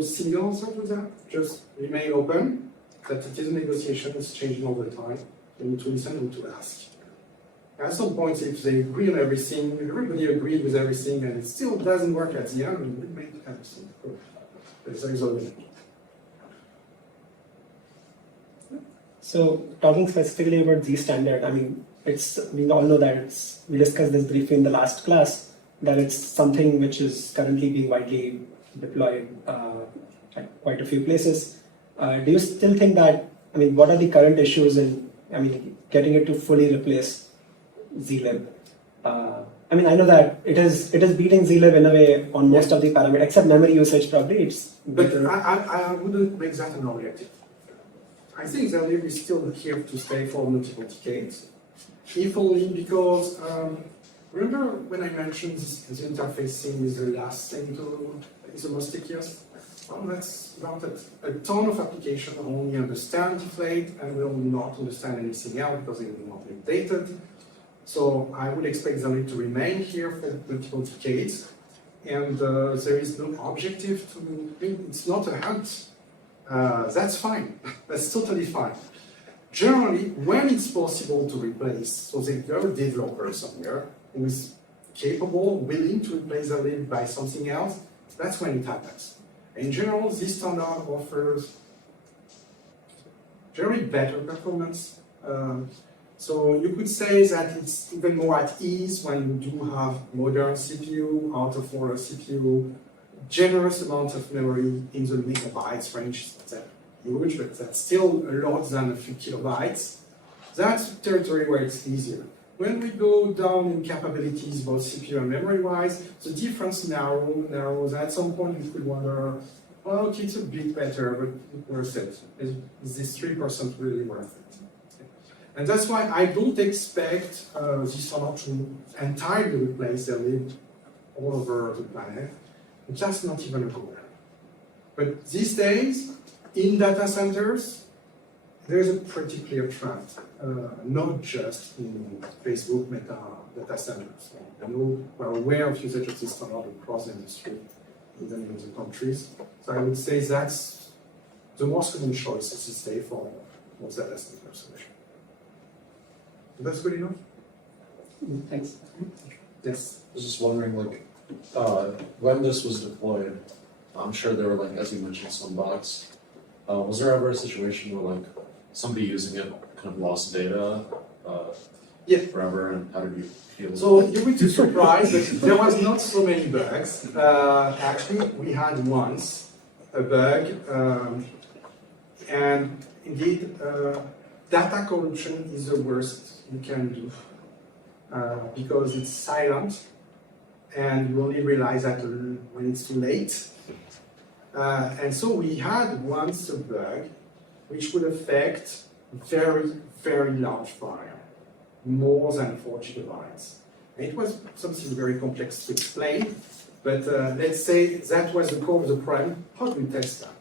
single answer to that. Just remain open, that it is a negotiation, it's changing all the time. We need to listen and to ask. At some point, if they agree on everything, everybody agreed with everything, and it still doesn't work at the end, we make everything. There is a limit. So talking specifically about Z standard, I mean, we all know that we discussed this briefly in the last class, that it's something which is currently being widely deployed at quite a few places. Do you still think that, I mean, what are the current issues in, I mean, getting it to fully replace zlib? I mean, I know that it is beating zlib in a way on most of the parameters, except memory usage probably, it's But better. I wouldn't make that an objective. I think zlib is still here to stay for multiple decades. If only because, remember when I mentioned the interfacing is the last thing is the most stickiest? Well, that's not a ton of applications only understand deflate and will not understand anything else because they will not be updated. So I would expect them to remain here for multiple decades. And there is no objective to, it's not a hunt. That's fine. That's totally fine. Generally, when it's possible to replace, so they have a developer somewhere who is capable, willing to replace the lib by something else, that's when it happens. In general, this standard offers generally better performance. So you could say that it's even more at ease when you do have modern CPU, out of order CPU, generous amount of memory in the megabytes range. That's huge, but that's still a lot than a few kilobytes. That's territory where it's easier. When we go down in capabilities, both CPU and memory-wise, the difference narrows. At some point, you could wonder, well, okay, it's a bit better, but worth it. Is this 3% really worth it? And that's why I don't expect this standard to entirely replace the lib all over the planet. That's not even a goal. But these days, in data centers, there's a pretty clear trend, not just in Facebook Meta data centers. I know we're aware of usage of this standard across the industry, even in other countries. So I would say that's the most common choice as you say for most data center solution. That's good enough? Thanks. Yes. I was just wondering, like, when this was deployed, I'm sure there were, like, as you mentioned, some bugs. Was there ever a situation where, like, somebody using it kind of lost data Yeah. forever, and how did you feel? So you would be surprised that there was not so many bugs. Actually, we had once a bug, and indeed, data corruption is the worst you can do because it's silent, and you only realize that when it's too late. And so we had once a bug which would affect very, very large file, more than 4 gigabytes. And it was something very complex to explain, but let's say that was the core of the problem. How do you test that?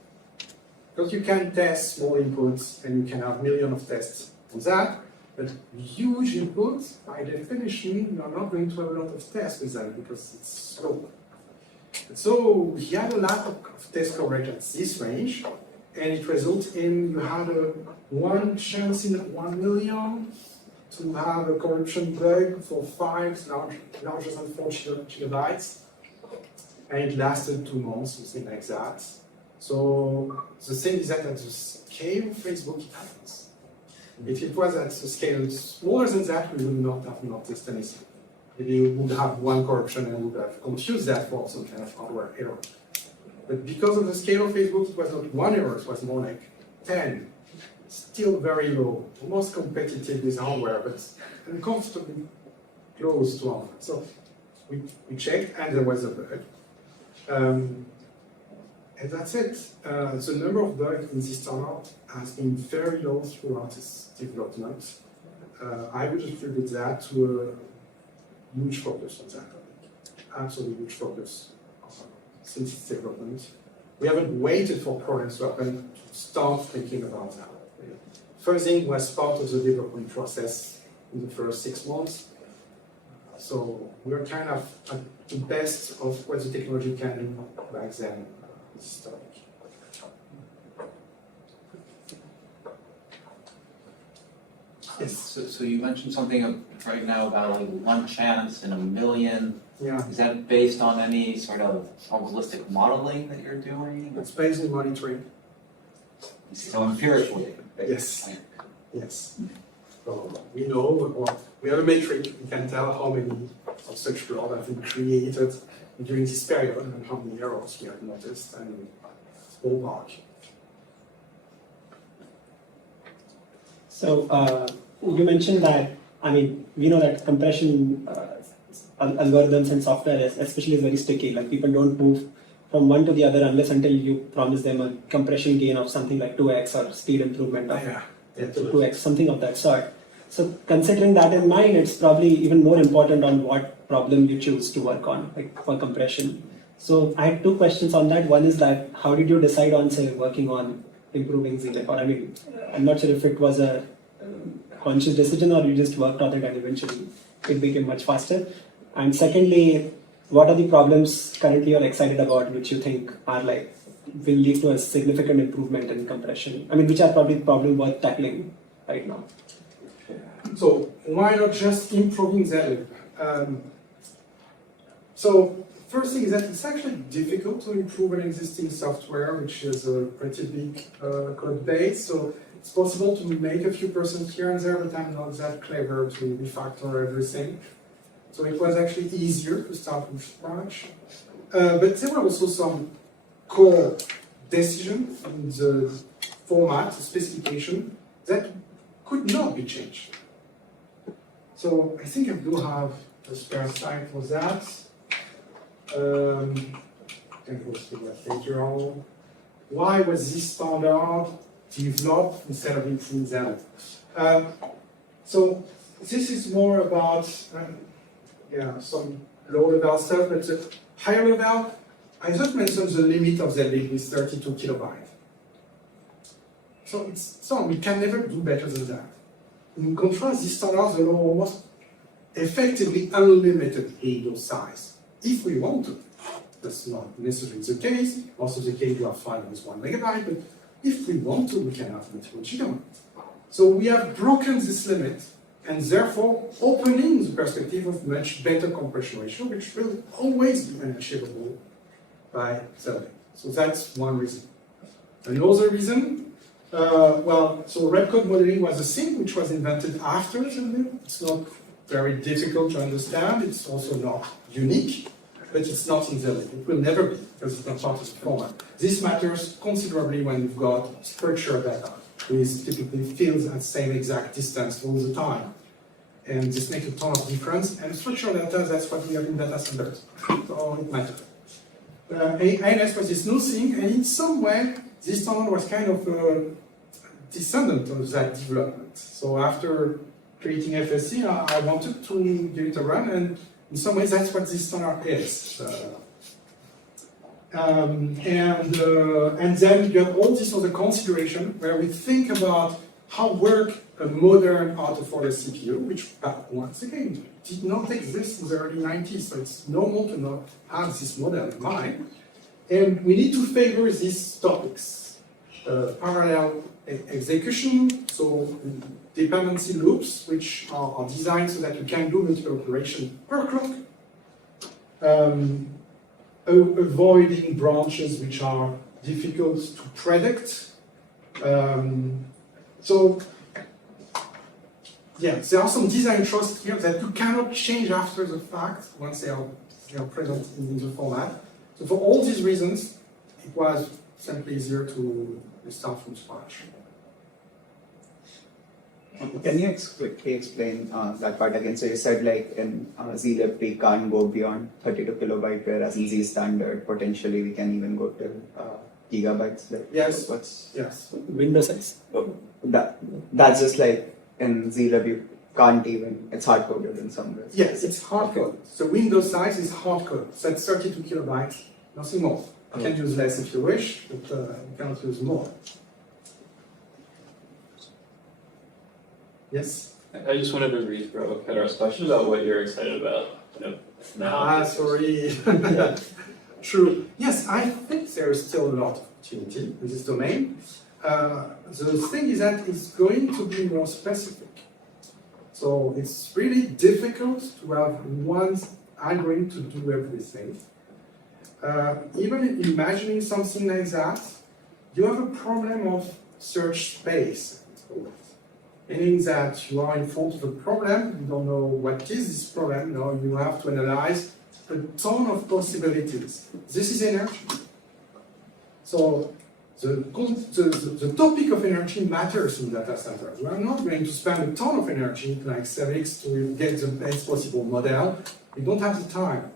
Because you can test small inputs and you can have millions of tests on that, but huge inputs, by definition, you're not going to have a lot of tests with them because it's slow. So we had a lot of test coverage at this range, and it results in you had one chance in 1 million to have a corruption bug for files larger than 4 gigabytes, and it lasted 2 months, something like that. So the thing is that at the scale of Facebook, it happens. If it was at a scale smaller than that, we would not have noticed anything. Maybe we would have one corruption and would have confused that for some kind of hardware error. But because of the scale of Facebook, it was not one error, it was more like 10. Still very low, almost competitive with hardware, but uncomfortably close to hardware. So we checked, and there was a bug. And that's it. The number of bugs in this standard has been very low throughout its development. I would attribute that to a huge focus on that topic. Absolutely huge focus since its development. We haven't waited for problems to happen to start thinking about that. Fuzzing was part of the development process in the first 6 months. So we're kind of at the best of what the technology can do back then. This topic. Yes. So you mentioned something right now about like one chance in a million. Yeah, Is that based on any sort of probabilistic modeling that you're doing? it's based on monitoring. So empirically? Yes. Yes. So we know, or we have a metric, we can tell how many of such blood have been created during this period and how many errors we have noticed, and it's ballpark. So you mentioned that, I mean, we know that compression algorithms and software especially is very sticky. Like people don't move from one to the other unless until you promise them a compression gain of something like 2x or speed improvement of Yeah. 2x, something of that sort. So considering that in mind, it's probably even more important on what problem you choose to work on, like for compression. So I had two questions on that. One is that how did you decide on, say, working on improving ZLEP? Or I mean, I'm not sure if it was a conscious decision or you just worked on it and eventually it became much faster. And secondly, what are the problems currently you're excited about which you think are like will lead to a significant improvement in compression? I mean, which are probably the problem worth tackling right now? So why not just improving that? So first thing is that it's actually difficult to improve an existing software, which is a pretty big code base. So it's possible to make a few % here and there, but I'm not that clever to refactor everything. So it was actually easier to start from scratch. But there were also some core decisions in the format, the specification, that could not be changed. So I think I do have a spare slide for that. I can go through that later on. Why was this standard developed instead of improving that? So this is more about some low-level stuff, but the higher level, I just mentioned the limit of the link is 32 kilobytes. So we can never do better than that. In contrast, these standards allow almost effectively unlimited window size, if we want to. That's not necessarily the case. Also the case you are fine with 1 megabyte, but if we want to, we can have multiple gigabytes. So we have broken this limit, and therefore opening the perspective of much better compression ratio, which will always be unachievable by ZLEP. So that's one reason. Another reason, so red code modeling was a thing which was invented after ZLEP. It's not very difficult to understand. It's also not unique, but it's not in ZLEP. It will never be, because it's not part of the format. This matters considerably when you've got structured data, with typically fields at the same exact distance all the time. And this makes a ton of difference. And structured data, that's what we have in data centers. So it matters. ANS was this new thing, and in some way, this standard was kind of a descendant of that development. So after creating FSC, I wanted to give it a run, and in some ways, that's what this standard is. And then you have all this other consideration where we think about how work a modern out-of-order CPU, which once again did not exist in the early 90s, so it's normal to not have this model in mind. And we need to favor these topics. Parallel execution, so dependency loops, which are designed so that you can do multiple operations per clock. Avoiding branches which are difficult to predict. There are some design choices here that you cannot change after the fact once they are present in the format. So for all these reasons, it was simply easier to start from scratch. Can you quickly explain that part again? So you said like in ZLEP we can't go beyond 32 kilobyte, whereas in Z standard potentially we can even go to gigabytes. Like, yes. Yes. Window size. That's just like in ZLEP you can't even. It's hard coded in some ways. Yes, it's hard code. So Windows size is hard code. So that's 32 kilobytes, nothing more. You can use less if you wish, but you cannot use more. Yes? I just wanted to re-throw Pedar's question about what you're excited about. Now. Sorry. True. Yes, I think there is still a lot of opportunity in this domain. The thing is that it's going to be more specific. So it's really difficult to have one algorithm to do everything. Even imagining something like that, you have a problem of search space. Meaning that you are in front of a problem, you don't know what is this problem, no, you have to analyze a ton of possibilities. This is energy. So the topic of energy matters in data centers. We are not going to spend a ton of energy, like 7x, to get the best possible model. We don't have the time.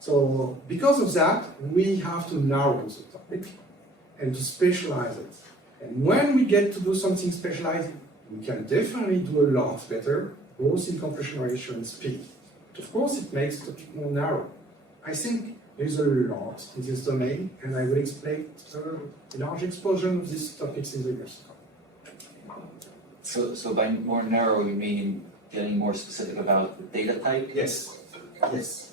So because of that, we have to narrow the topic and to specialize it. And when we get to do something specialized, we can definitely do a lot better, both in compression ratio and speed. But of course, it makes the topic more narrow. I think there's a lot in this domain, and I will expect a large explosion of these topics in the years to come. So by more narrow, you mean getting more specific about the data type? Yes. Yes.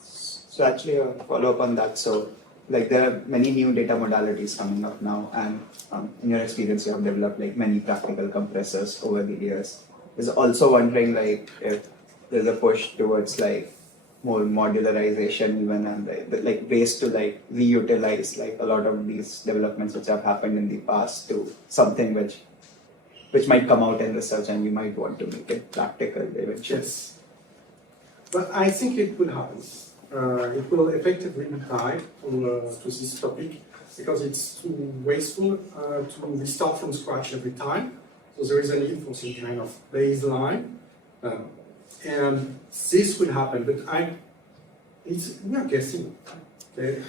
So actually a follow-up on that. So like there are many new data modalities coming up now, and in your experience you have developed like many practical compressors over the years. Is also wondering like if there's a push towards like more modularization even, and like ways to like reutilize like a lot of these developments which have happened in the past to something which might come out in research and you might want to make it practical eventually. Yes. But I think it will happen. It will effectively apply to this topic because it's too wasteful to restart from scratch every time. So there is a need for some kind of baseline. And this will happen, but we are guessing. Okay?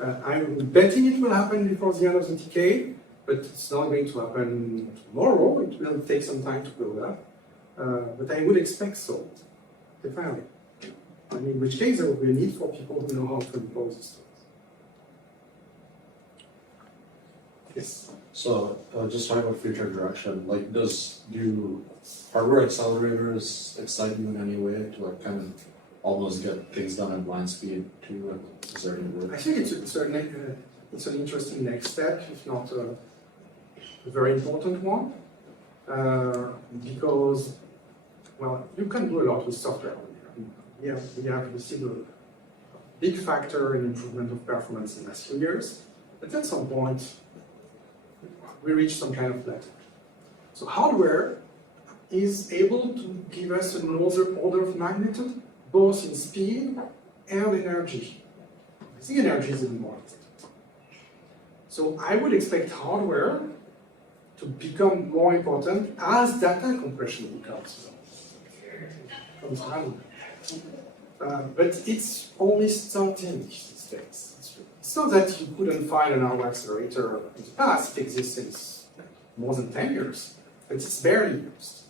I'm betting it will happen before the end of the decade, but it's not going to happen tomorrow. It will take some time to build up. But I would expect so, definitely. And in which case, there will be a need for people who know how to impose this. Yes. So, just talking about future direction, like, do hardware accelerators excite you in any way to like kind of almost get things done at blind speed too? Is there any word? I think it's an interesting next step, if not a very important one, because, well, you can do a lot with software. We have received a big factor in improvement of performance in the last few years, but at some point, we reach some kind of plateau. So hardware is able to give us another order of magnitude, both in speed and energy. I think energy is even more important. So I would expect hardware to become more important as data compression becomes hardware. But it's only starting these days. It's not that you couldn't find an hardware accelerator in the past. It exists since more than 10 years, but it's barely used.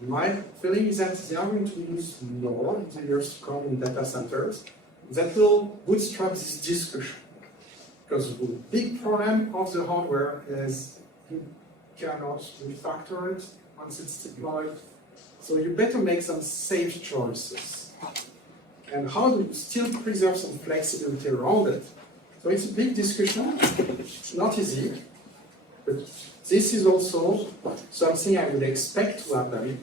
My feeling is that they are going to use more in the years to come in data centers that will bootstrap this discussion. Because the big problem of the hardware is you cannot refactor it once it's deployed. So you better make some safe choices. And how do you still preserve some flexibility around it? So it's a big discussion. It's not easy. But this is also something I would expect to happen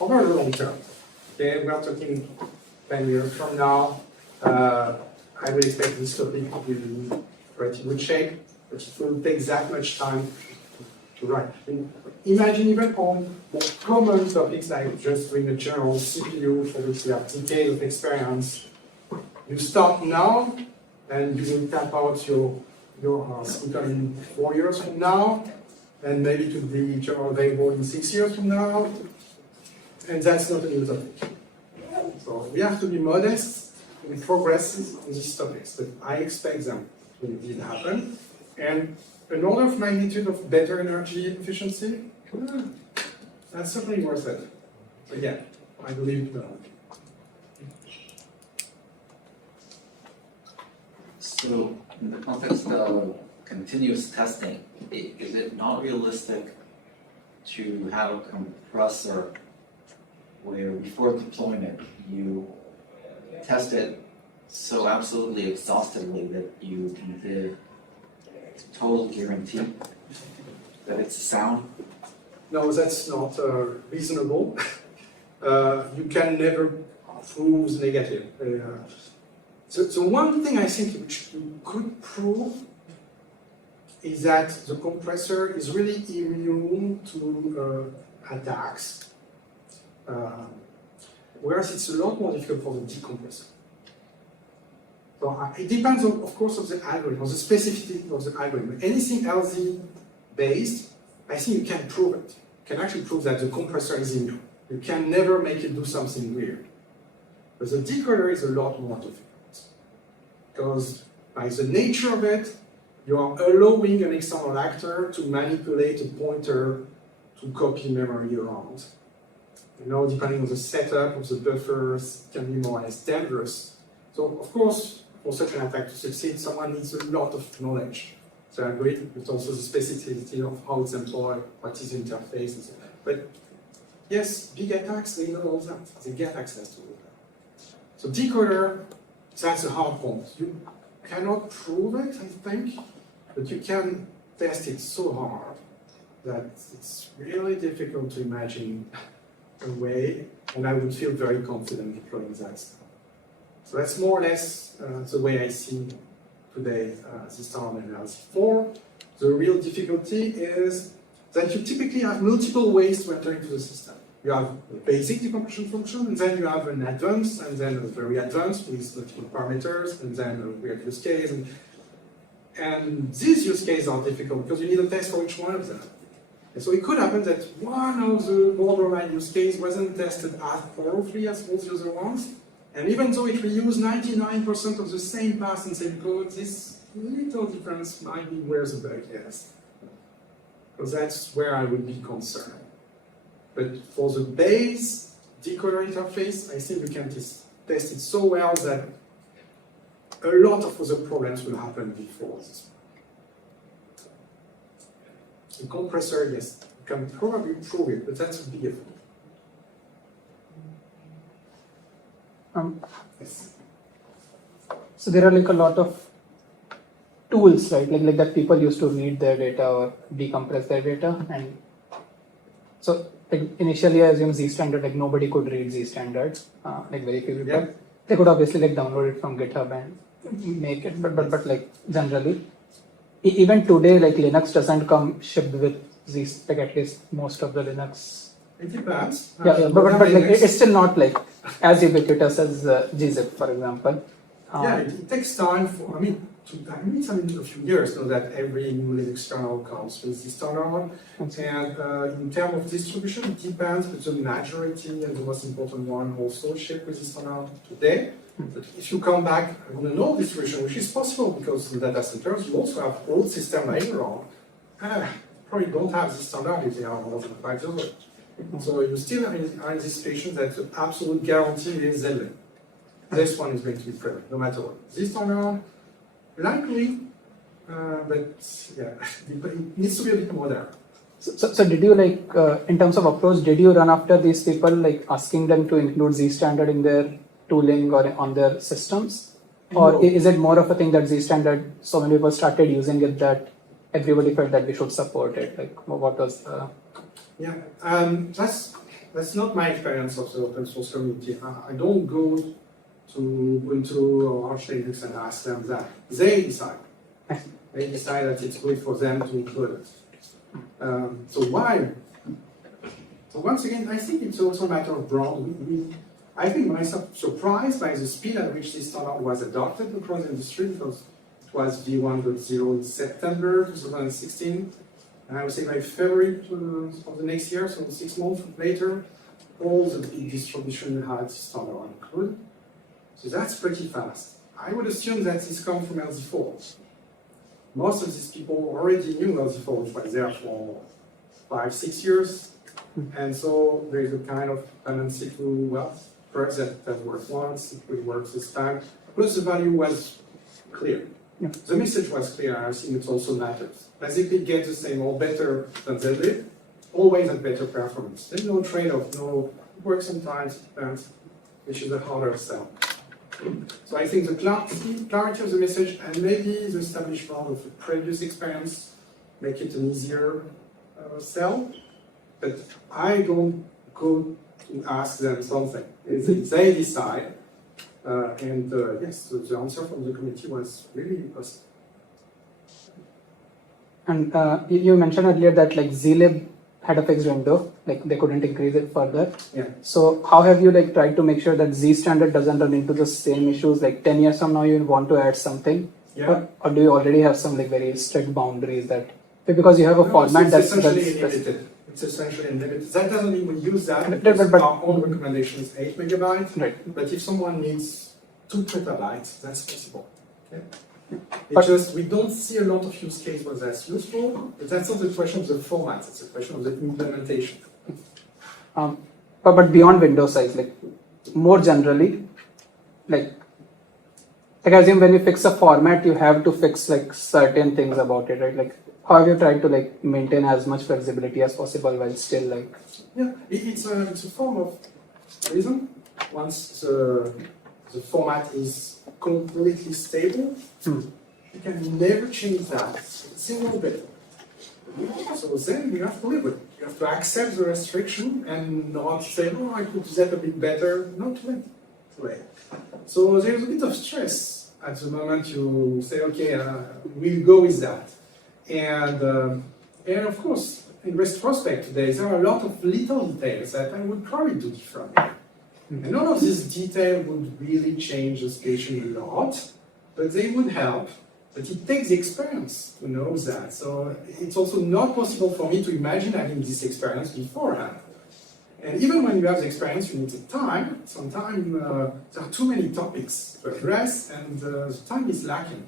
over the long term. Okay, we are talking 10 years from now. I would expect this topic to be in pretty good shape, but it will take that much time to write. Imagine even on more common topics like just doing a general CPU for which we have decades of experience. You start now, and you will tap out your silicon in 4 years from now, and maybe to be general available in 6 years from now, and that's not a new topic. So we have to be modest in progress on these topics, but I expect them to indeed happen. And an order of magnitude of better energy efficiency, that's certainly worth it. So yeah, I believe it will. So in the context of continuous testing, is it not realistic to have a compressor where before deployment you test it so absolutely exhaustively that you can give total guarantee that it's sound? No, that's not reasonable. You can never prove negative. So one thing I think which you could prove is that the compressor is really immune to attacks, whereas it's a lot more difficult for the decompressor. So it depends, of course, on the algorithm, on the specificity of the algorithm. Anything LZ based, I think you can prove it. You can actually prove that the compressor is immune. You can never make it do something weird. But the decoder is a lot more difficult. Because by the nature of it, you are allowing an external actor to manipulate a pointer to copy memory around. You know, depending on the setup of the buffers, it can be more or less dangerous. So, of course, for such an attack to succeed, someone needs a lot of knowledge. So I agree, but also the specificity of how it's employed, what is the interface, and so on. But yes, big attacks, they know all that. They get access to it. So decoder, that's the hard point. You cannot prove it, I think, but you can test it so hard that it's really difficult to imagine a way, and I would feel very confident deploying that stuff. So that's more or less the way I see today the standard analysis. The real difficulty is that you typically have multiple ways to enter into the system. You have a basic decompression function, and then you have an advanced, and then a very advanced with multiple parameters, and then a weird use case. And these use cases are difficult because you need a test for each one of them. And so it could happen that one of the borderline use case wasn't tested as powerfully as all the other ones. And even though it reused 99% of the same path and same code, this little difference might be where the bug is. Because that's where I would be concerned. But for the base decoder interface, I think you can test it so well that a lot of other problems will happen before this one. The compressor, yes, you can probably prove it, but that's a big effort. Yes. So there are like a lot of tools, right? Like that people used to read their data or decompress their data, and so like initially I assume Z standard, like nobody could read Z standard, like very few people. Yeah. They could obviously like download it from GitHub and make it, but like generally, even today, like Linux doesn't come shipped with Z, like at least most of the Linux. It depends. Yeah, but like it's still not like as ubiquitous as gzip, for example. Yeah, it takes time for, it's a few years, so that every new Linux kernel comes with this standard. And in terms of distribution, it depends, but the majority and the most important one also ship with this standard today. But if you come back on an old distribution, which is possible because in data centers, you also have old system lying around, probably don't have this standard if they are more than 5 years old. So you still are in this situation that the absolute guarantee is L10. This one is going to be present, no matter what. This standard, likely, but yeah, it needs to be a bit more there. So did you like, in terms of approach, did you run after these people, like asking them to include Z standard in their tooling or on their systems? Or No. is it more of a thing that Z standard, so many people started using it that everybody felt that we should support it? Like what was Yeah, that's not my experience of the open source community. I don't go to Ubuntu or Arch Linux and ask them that. They decide. They decide that it's good for them to include it. So why? So once again, I think it's also a matter of brand. I think myself surprised by the speed at which this standard was adopted across the industry, because it was v1.0 in September 2016. And I would say by February of the next year, so 6 months later, all the big distribution had this standard included. So that's pretty fast. I would assume that this comes from LZ4. Most of these people already knew LZ4, which was there for 5-6 years. And so there's a kind of tendency to, well, perhaps that worked once, it will work this time. Plus the value was clear. Yeah. The message was clear, and I think it also matters. Basically get the same or better than they did, always at better performance. There's no trade-off, no work sometimes, depends, which is a harder sell. So I think the clarity of the message and maybe the establishment of the previous experience make it an easier cell, but I don't go to ask them something. They decide. Yes, the answer from the committee was really positive. And you mentioned earlier that like zlib had a fixed window, like they couldn't increase it further. Yeah. So how have you like tried to make sure that Z standard doesn't run into the same issues? Like 10 years from now, you want to add something, Yeah. or do you already have some like very strict boundaries that because you have a format it's that's essentially limited. It's essentially limited. That doesn't mean we use that. But- Because but- our own recommendation is 8 megabytes. right? But if someone needs 2 petabytes, that's possible. Okay? But- It's just we don't see a lot of use case where that's useful, but that's not the question of the format, it's a question of the implementation. But beyond window size, like more generally, like I assume when you fix a format, you have to fix like certain things about it, right? Like how have you tried to like maintain as much flexibility as possible while still like Yeah, it's a form of reason. Once the format is completely stable, you can never change that a single bit. So then you have to live with it. You have to accept the restriction and not say, oh, I could do that a bit better. Not to it. So there's a bit of stress at the moment you say, okay, we'll go with that. And of course, in retrospect today, there are a lot of little details that I would probably do differently. And none of this detail would really change the station a lot, but they would help. But it takes experience to know that. So it's also not possible for me to imagine having this experience beforehand. And even when you have the experience, you need the time. Sometimes there are too many topics to address, and the time is lacking.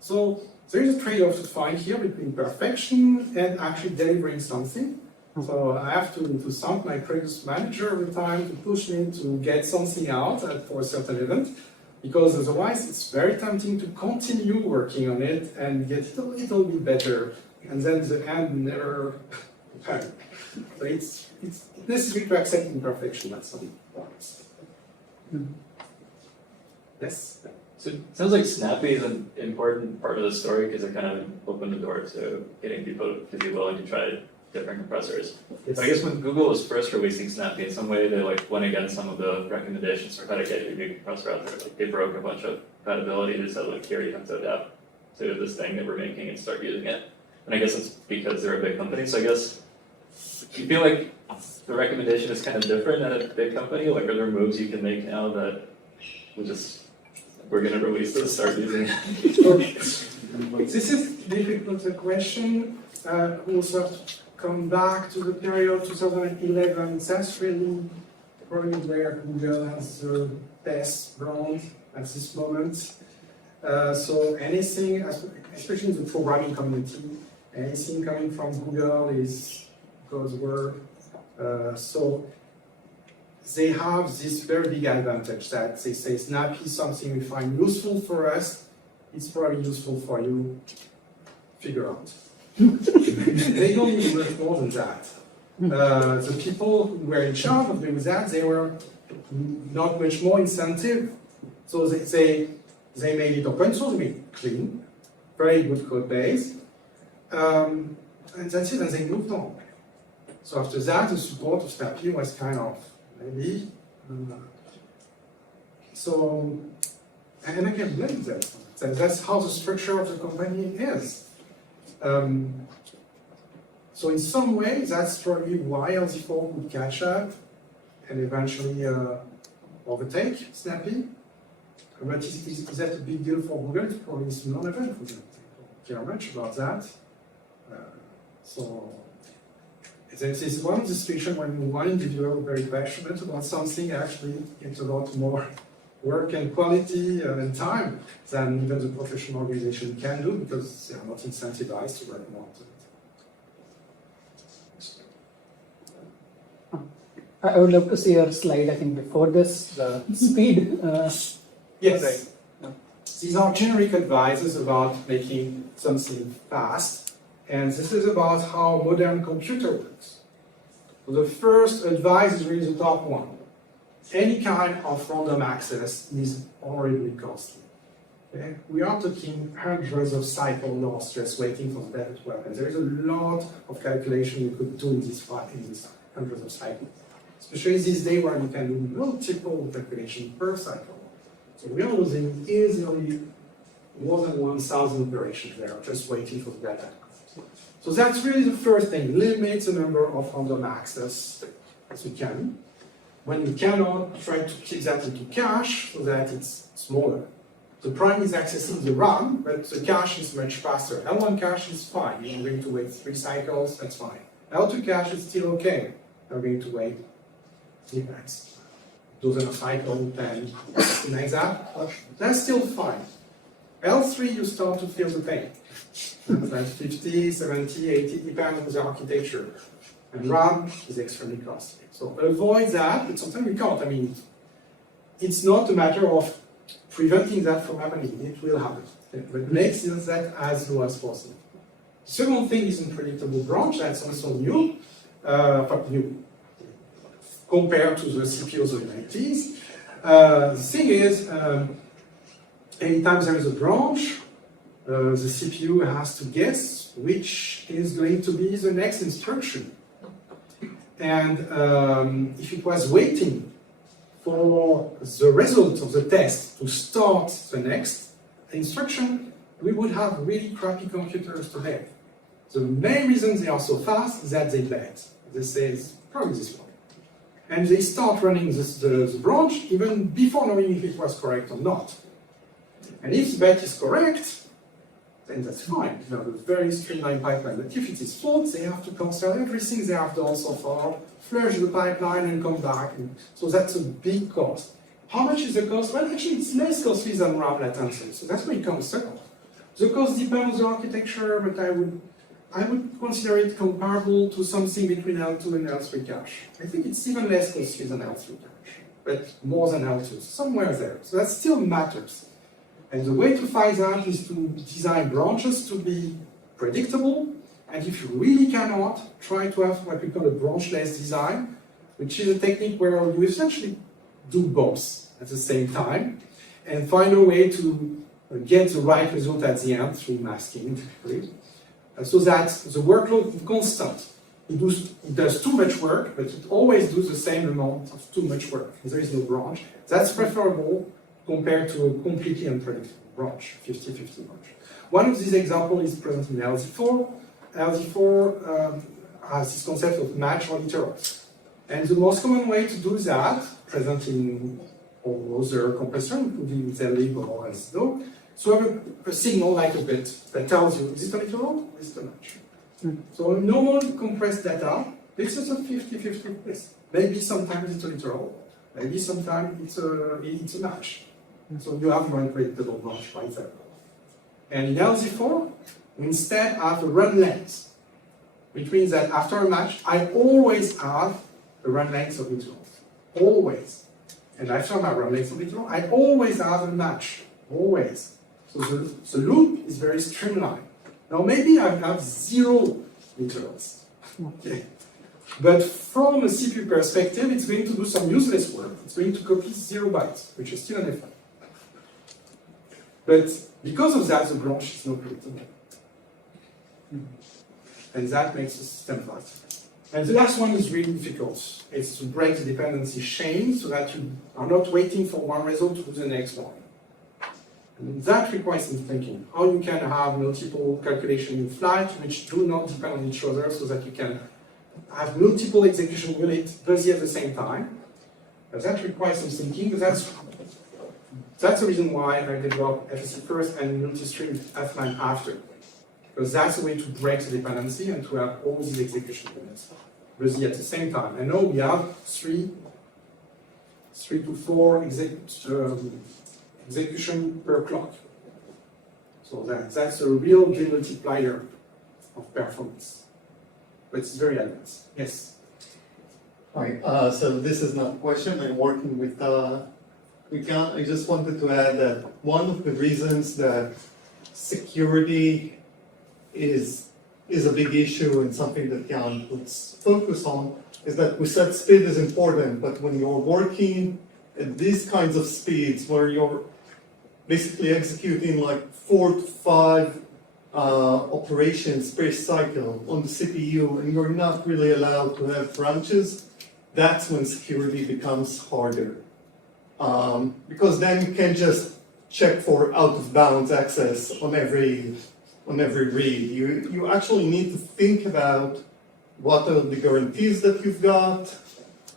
So there is a trade-off to find here between perfection and actually delivering something. So I have to thank my previous manager every time to push me to get something out for a certain event, because otherwise it's very tempting to continue working on it and get it a little bit better, and then the end never happens. So it's necessary to accept imperfection at some point. Yes? So it sounds like Snappy is an important part of the story because it kind of opened the door to getting people to be willing to try different compressors. Yes. But I guess when Google was first releasing Snappy, in some way they like went against some of the recommendations for how to get your new compressor out there. Like they broke a bunch of compatibility. They said like here you have to adapt to this thing that we're making and start using it. And I guess it's because they're a big company. So I guess you feel like the recommendation is kind of different at a big company. Like are there moves you can make now that we're going to release this, start using it? This is difficult question. Also come back to the period 2011. That's really probably where Google has the best brand at this moment. So anything, especially in the programming community, anything coming from Google is God's word. So they have this very big advantage that they say Snappy is something we find useful for us, it's probably useful for you, figure out. They don't need much more than that. The people who were in charge of doing that, they were not much more incentive. So they made it open source, they made it clean, very good code base, and that's it, and they moved on. So after that, the support of Snappy was kind of maybe. So, and I can blame them. That's how the structure of the company is. So in some way, that's probably why LZ4 would catch up and eventually overtake Snappy. But is that a big deal for Google? It's probably a non-event for them. They don't care much about that. So it's one of the situations when one individual is very passionate about something actually gets a lot more work and quality and time than even the professional organization can do because they are not incentivized to work more on it. I would love to see your slide. I think before this, the speed. Yes. Right. These are generic advices about making something fast, and this is about how modern computer works. So the first advice is really the top one. Any kind of random access is horribly costly. Okay? We are talking hundreds of cycle loss just waiting for the data to happen. There is a lot of calculation you could do in these hundreds of cycles. Especially these days where you can do multiple calculations per cycle. So we are losing easily more than 1,000 operations there, just waiting for the data. So that's really the first thing, limit the number of random access as you can. When you cannot, try to keep that into cache so that it's smaller. The prime is accessing the RAM, but the cache is much faster. L1 cache is fine, you're going to wait 3 cycles, that's fine. L2 cache is still okay, you're going to wait, depends. Dozen of cycles, 10, something like that, that's still fine. L3, you start to feel the pain. That's 50, 70, 80, depending on the architecture. And RAM is extremely costly. So avoid that, but sometimes we can't. I mean, it's not a matter of preventing that from happening. It will happen. But make that as low as possible. The second thing is unpredictable branch. That's also new. New compared to the CPUs or UNITs. The thing is, anytime there is a branch, the CPU has to guess which is going to be the next instruction. And if it was waiting for the result of the test to start the next instruction, we would have really crappy computers today. The main reason they are so fast is that they bet. They say it's probably this one. And they start running the branch even before knowing if it was correct or not. And if the bet is correct, then that's fine. You have a very streamlined pipeline. But if it is false, they have to cancel everything they have done so far, flush the pipeline and come back. And so that's a big cost. How much is the cost? Well, actually, it's less costly than RAM latency. So that's where it comes second. The cost depends on the architecture, but I would consider it comparable to something between L2 and L3 cache. I think it's even less costly than L3 cache, but more than L2, somewhere there. So that still matters. And the way to find that is to design branches to be predictable, and if you really cannot, try to have what we call a branchless design, which is a technique where you essentially do both at the same time, and find a way to get the right result at the end through masking, so that the workload is constant. It does too much work, but it always does the same amount of too much work. There is no branch. That's preferable compared to a completely unpredictable branch, 50-50 branch. One of these examples is present in LZ4. LZ4 has this concept of match or literals. And the most common way to do that, present in all other compressors, including Zlib or LZO, so have a signal like a bit that tells you, is it a literal or is it a match? So in normal compressed data, this is a 50-50 place. Maybe sometimes it's a literal, maybe sometimes it's a match. So you have one predictable branch right there. And in LZ4, we instead have a run length, which means that after a match, I always have a run length of literals. Always. And after my run length of literal, I always have a match. Always. So the loop is very streamlined. Now maybe I have 0 literals. Okay. But from a CPU perspective, it's going to do some useless work. It's going to copy 0 bytes, which is still an effort. But because of that, the branch is not predictable. And that makes the system fast. And the last one is really difficult. It's to break the dependency chain so that you are not waiting for one result to the next one. And that requires some thinking. How you can have multiple calculations in flight which do not depend on each other so that you can have multiple execution units busy at the same time. But that requires some thinking, but that's the reason why I developed FSC first and multi-stream F9 after. Because that's the way to break the dependency and to have all these execution units busy at the same time. And now we have 3 to 4 execution per clock. So that's a real multiplier of performance. But it's very advanced. Yes? Hi, so this is not a question. I'm working with Yann. I just wanted to add that one of the reasons that security is a big issue and something that Yann puts focus on is that we said speed is important, but when you're working at these kinds of speeds where you're basically executing like 4 to 5 operations per cycle on the CPU, and you're not really allowed to have branches, that's when security becomes harder. Because then you can't just check for out-of-bounds access on every read. You actually need to think about what are the guarantees that you've got,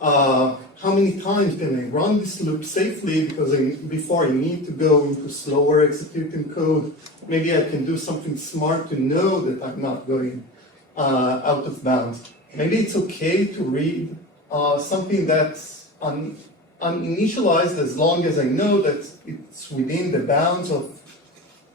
how many times can I run this loop safely, because before I need to go into slower executing code, maybe I can do something smart to know that I'm not going out of bounds. Maybe it's okay to read something that's uninitialized as long as I know that it's within the bounds of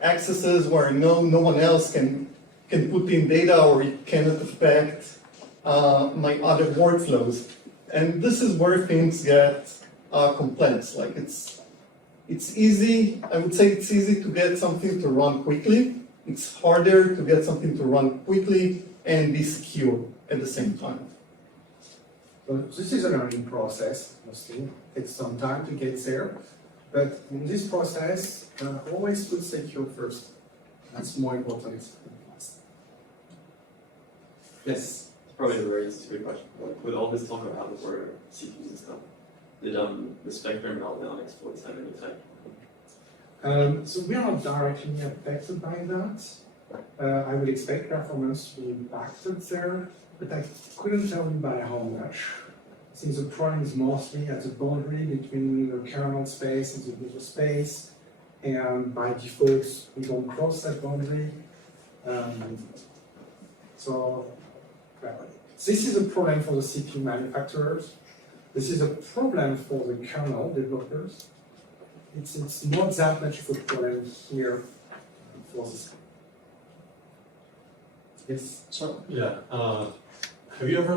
accesses where no one else can put in data or it cannot affect my other workflows. And this is where things get complex. Like it's easy, I would say it's easy to get something to run quickly. It's harder to get something to run quickly and be secure at the same time. So this is a learning process, mostly. It takes some time to get there. But in this process, always put secure first. That's more important. Yes. Probably a very stupid question. Like, with all this talk about how the word CPUs and stuff, did the Spectrum L10 exploits have any effect? So we are not directly affected by that. I would expect performance to be impacted there, but I couldn't tell you by how much. Since the problem is mostly at the boundary between the kernel space and the user space, and by default, we don't cross that boundary. This is a problem for the CPU manufacturers. This is a problem for the kernel developers. It's not that much of a problem here for this. Yes. So yeah, have you ever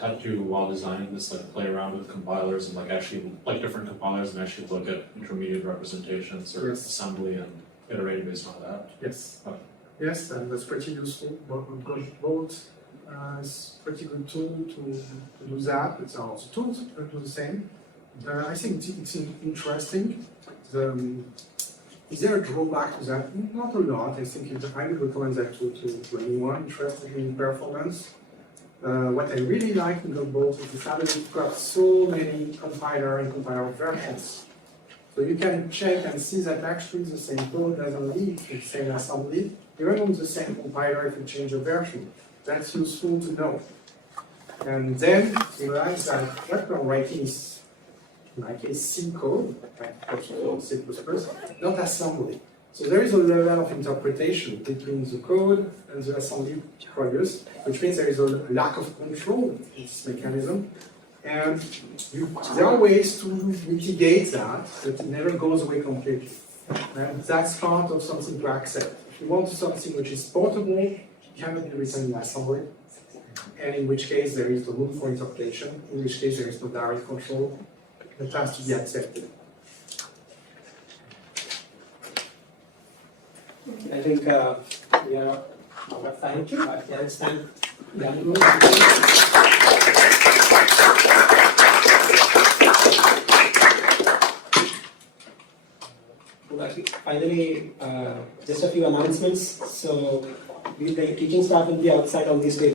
had to, while designing this, play around with compilers and actually different compilers and actually look at intermediate representations or Yes. assembly and iterate based on that? Yes. Okay. Yes, and that's pretty useful. Both is pretty good tool to do that. It's also tools that do the same. I think it's interesting. Is there a drawback to that? Not a lot. I think I would recommend that to anyone interested in performance. What I really like in the both is the fact that you've got so many compiler and compiler versions. So you can check and see that actually the same code doesn't leak the same assembly, even on the same compiler if you change a version. That's useful to know. And then you realize that what we're writing is like a C code, like C++, not assembly. So there is a level of interpretation between the code and the assembly produced, which means there is a lack of control in this mechanism. And there are ways to mitigate that, but it never goes away completely. And that's part of something to accept. If you want something which is portable, it cannot be written in assembly, and in which case there is the room for interpretation, in which case there is no direct control, it has to be accepted. I think we are out of time. Yeah, it's time. Yeah. Finally, just a few announcements. So, the teaching staff will be outside on this day.